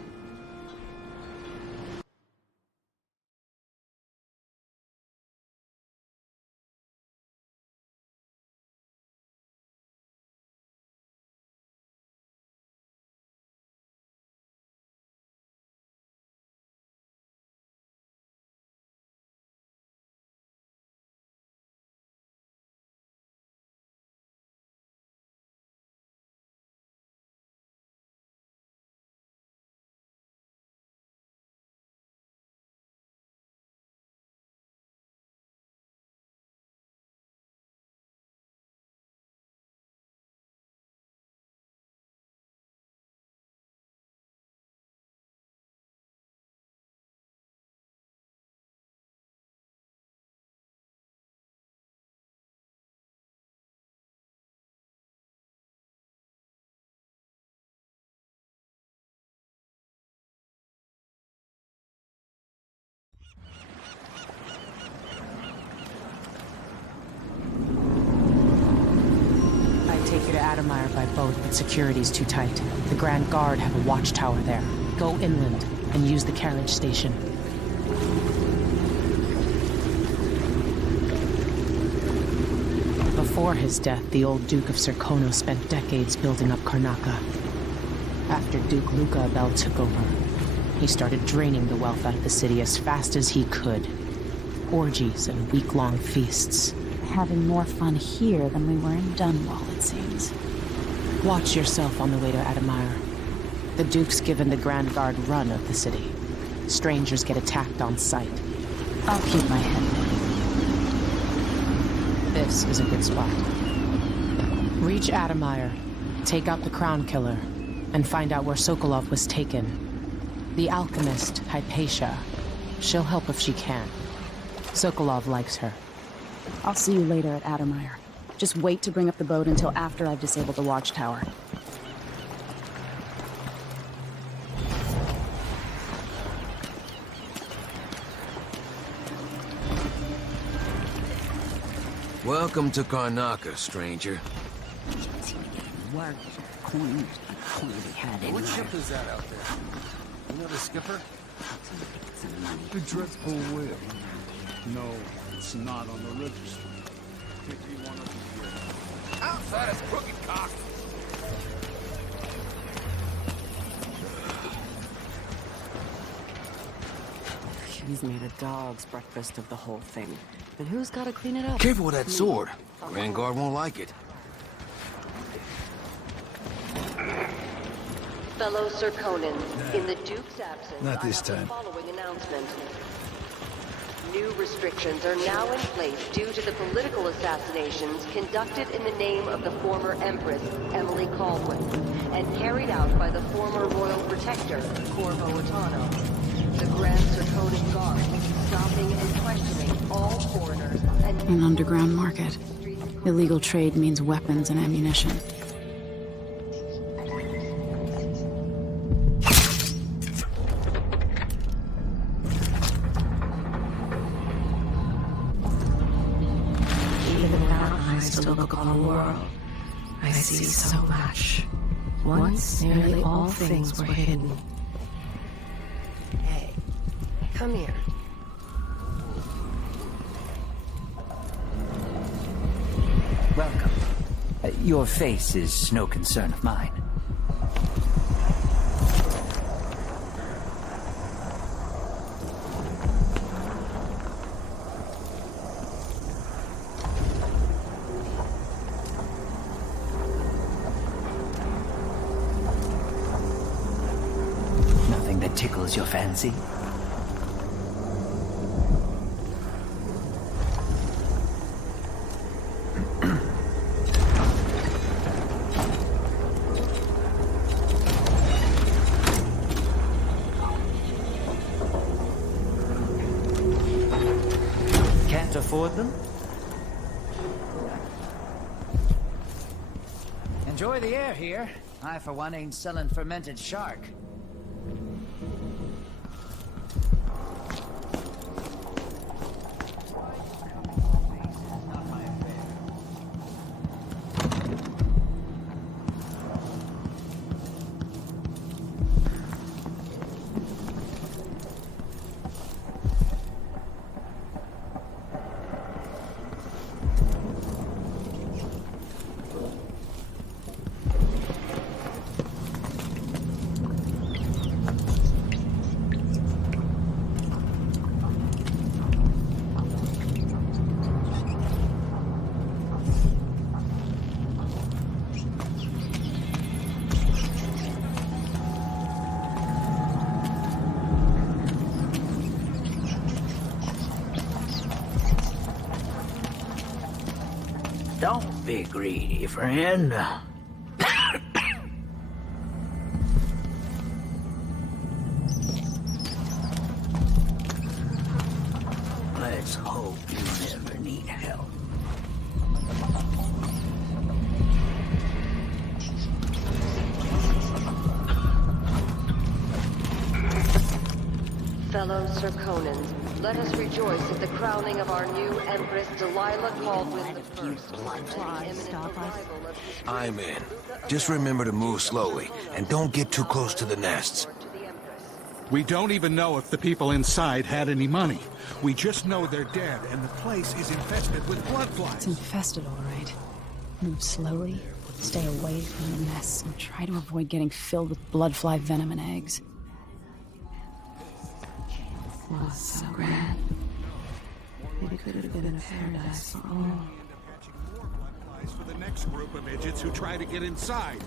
Take you to Adamire by boat, but security's too tight. The Grand Guard have a watchtower there. Go inland and use the carriage station. Before his death, the old Duke of Serkonos spent decades building up Karnaca. After Duke Luca Abel took over, he started draining the wealth out of the city as fast as he could. Orgies and week-long feasts. Having more fun here than we were in Dunwall, it seems. Watch yourself on the way to Adamire. The Duke's given the Grand Guard run of the city. Strangers get attacked on sight. I'll keep my head down. This is a good spot. Reach Adamire, take out the Crown Killer, and find out where Sokolov was taken. The alchemist, Hypatia. She'll help if she can. Sokolov likes her. I'll see you later at Adamire. Just wait to bring up the boat until after I've disabled the watchtower. Welcome to Karnaca, stranger. What ship is that out there? You know the skipper? The dreadful whale. No, That's not on the register. Could be one over here. Outside is crooked cock. He's made a dog's breakfast of the whole thing. But who's got to clean it up? Careful with that sword. Grand Guard won't like it. Fellow Serkonans, in the Duke's absence, Not this I have time. the following announcement. New restrictions are now in place due to the political assassinations conducted in the name of the former Empress, Emily Caldwin, and carried out by the former Royal Protector, Corvo Attano. The Grand Serkonan Guard will be stopping and questioning all foreigners and... An underground market. Illegal trade means weapons and ammunition. Even without eyes to look upon the world, I see so much. Once, nearly all things were hidden. Hey, come here. Welcome. Your face is no concern of mine. Nothing that tickles your fancy? Can't afford them? Enjoy the air here. I, for one, ain't selling fermented shark. Don't be greedy, friend. Let's hope you never need help. Fellow Serkonans, let us rejoice at the crowning of our new Empress Delilah Caldwin I. I'm in. Just remember to move slowly, and don't get too close to the nests. We don't even know if the people inside had any money. We just know they're dead, and the place is infested with blood flies. It's infested, all right. Move slowly, stay away from the nests, and try to avoid getting filled with blood fly venom and eggs. Was so grand. It could have been a paradise for all. For the next group of idiots who try to get inside.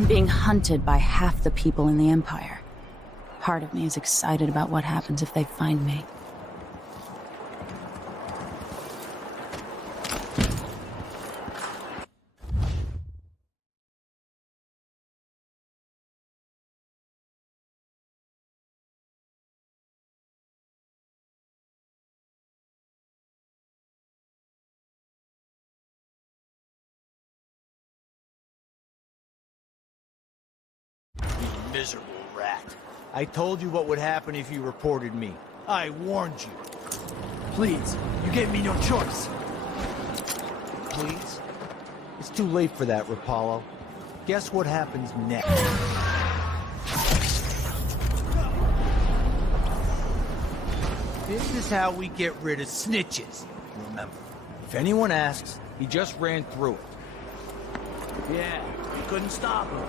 I'm being hunted by half the people in the Empire. Part of me is excited about what happens if they find me. Miserable rat. I told you what would happen if you reported me. I warned you. Please, you gave me no choice. Please? It's too late for that, Rapallo. Guess what happens next? This is how we get rid of snitches. Remember, if anyone asks, he just ran through it. Yeah, you couldn't stop him.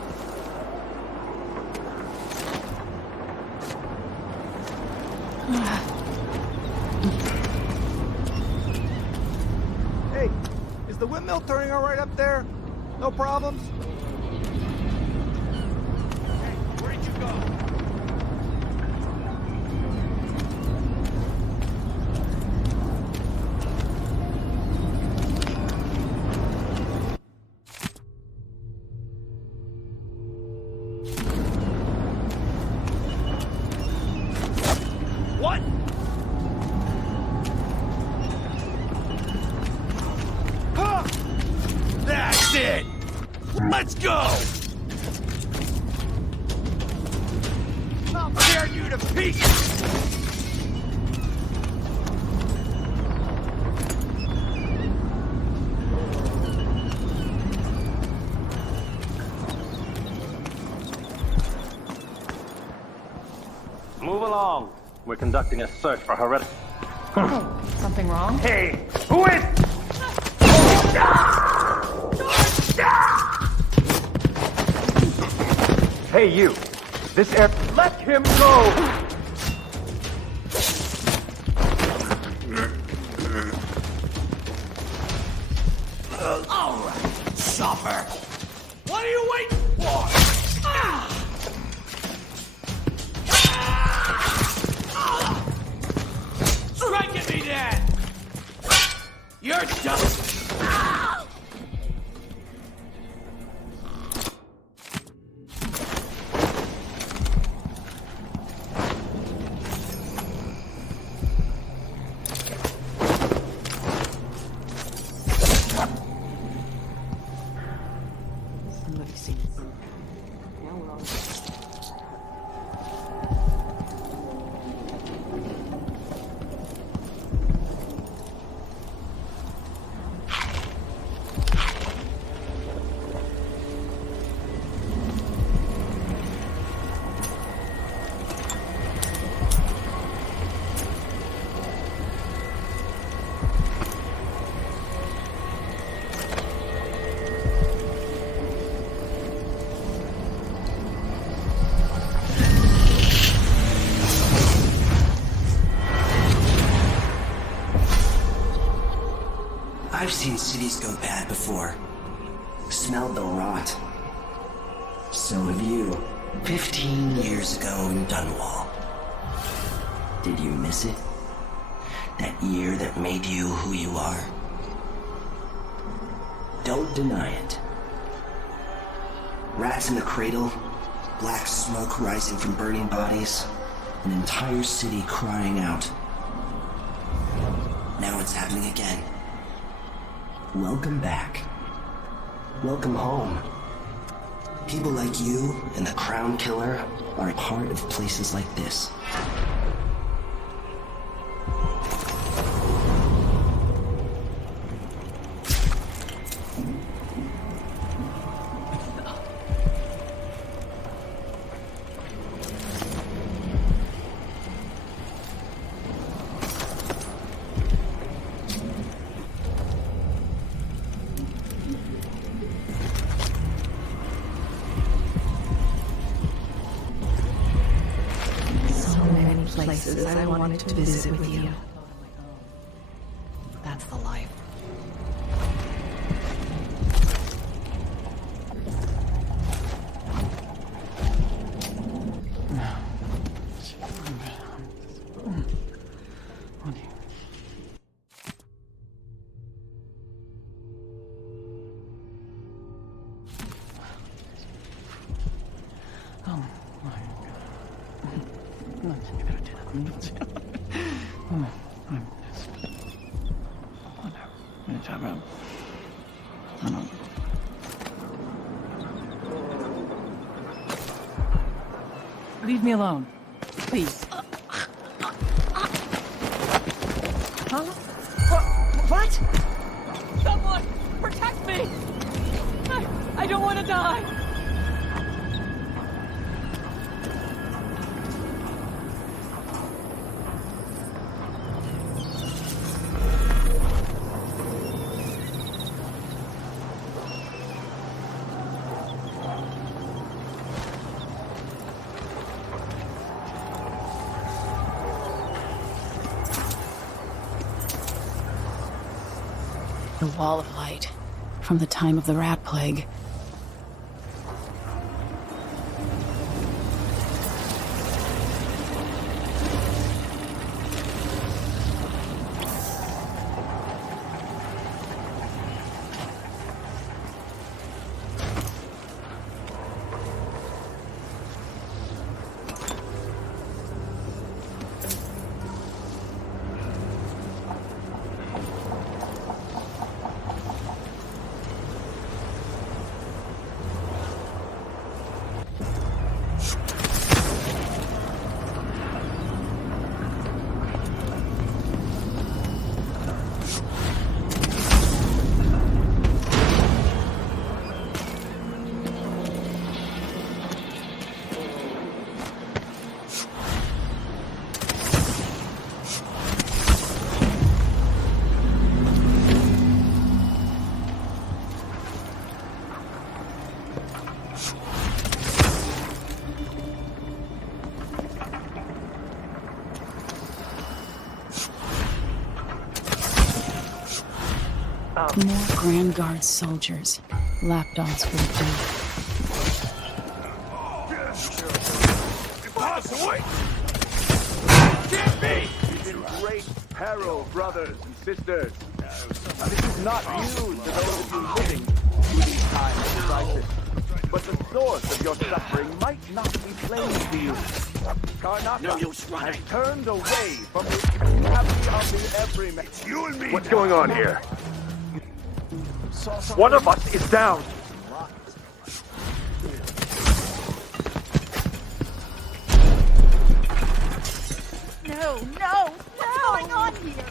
Hey, is the windmill turning all right up there? No problems? Hey, where did you go? What? Huh! That's it! Let's go! I'll tear you to pieces! Move along. We're conducting a search for heretics. Something wrong? Hey, who is? Hey, you. This air. Let him go! All right, chopper. What are you waiting for? Strike at me, Dad! You're done! Somebody see. Now we're on. I've seen cities go bad before. Smelled the rot. So have you. 15 years ago in Dunwall. Did you miss it? That year that made you who you are? Don't deny it. Rats in the cradle, black smoke rising from burning bodies, an entire city crying out. Now it's happening again. Welcome back. Welcome home. People like you and the Crown Killer are a part of places like this. Places I wanted to visit with you. That's the life. Leave me alone. Please. Huh? What? Someone! Protect me! I don't want to die! The wall of light, from the time of the rat plague. More Grand Guard soldiers. Lapdogs for the food. Can't be! He's in great peril, brothers and sisters. This is not news to those of you living through these times of crisis. But the source of your suffering might not be plain to you. Karnataka has turned away from the gravity of the everyman. You and me. What's going on here? One of us is down. No, what's going on here?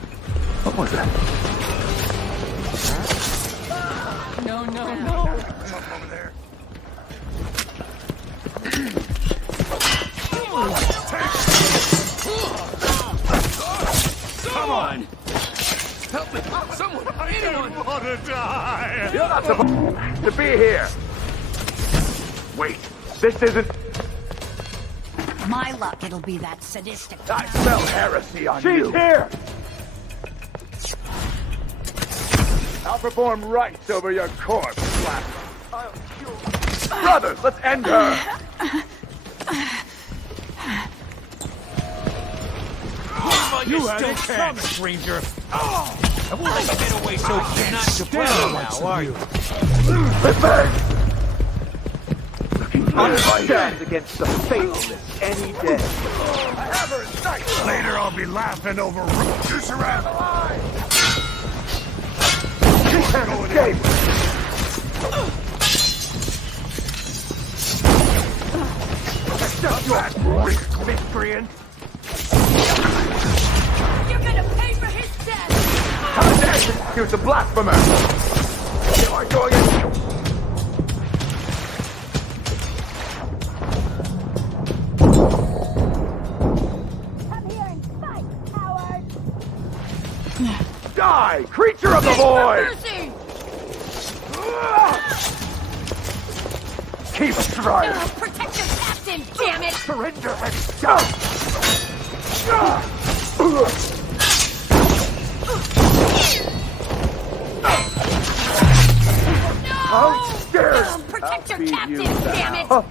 What was that? No. Over there. Come on! Help me! Someone! Anyone! I want to die! You're not supposed to be here! Wait, this isn't... My luck, it'll be that sadistic. I smell heresy on you! She's here! I'll perform rites over your corpse, Black. Brothers, let's end her! You had it coming, stranger. Oh! I won't let you get away so you're not to play now, are you? I stand against the faithless any day. I have her in sight! Later I'll be laughing over Juice around. She can't escape! Accept that, miscreant! You're gonna pay for his death! How dare you execute the blasphemer! You are doing it! Come here and fight, coward! Die, creature of the void! Mercy! Keep stride! Protect your captain, damn it! Surrender and die! How dare you! Protect your I'll feed captain, you damn it! now.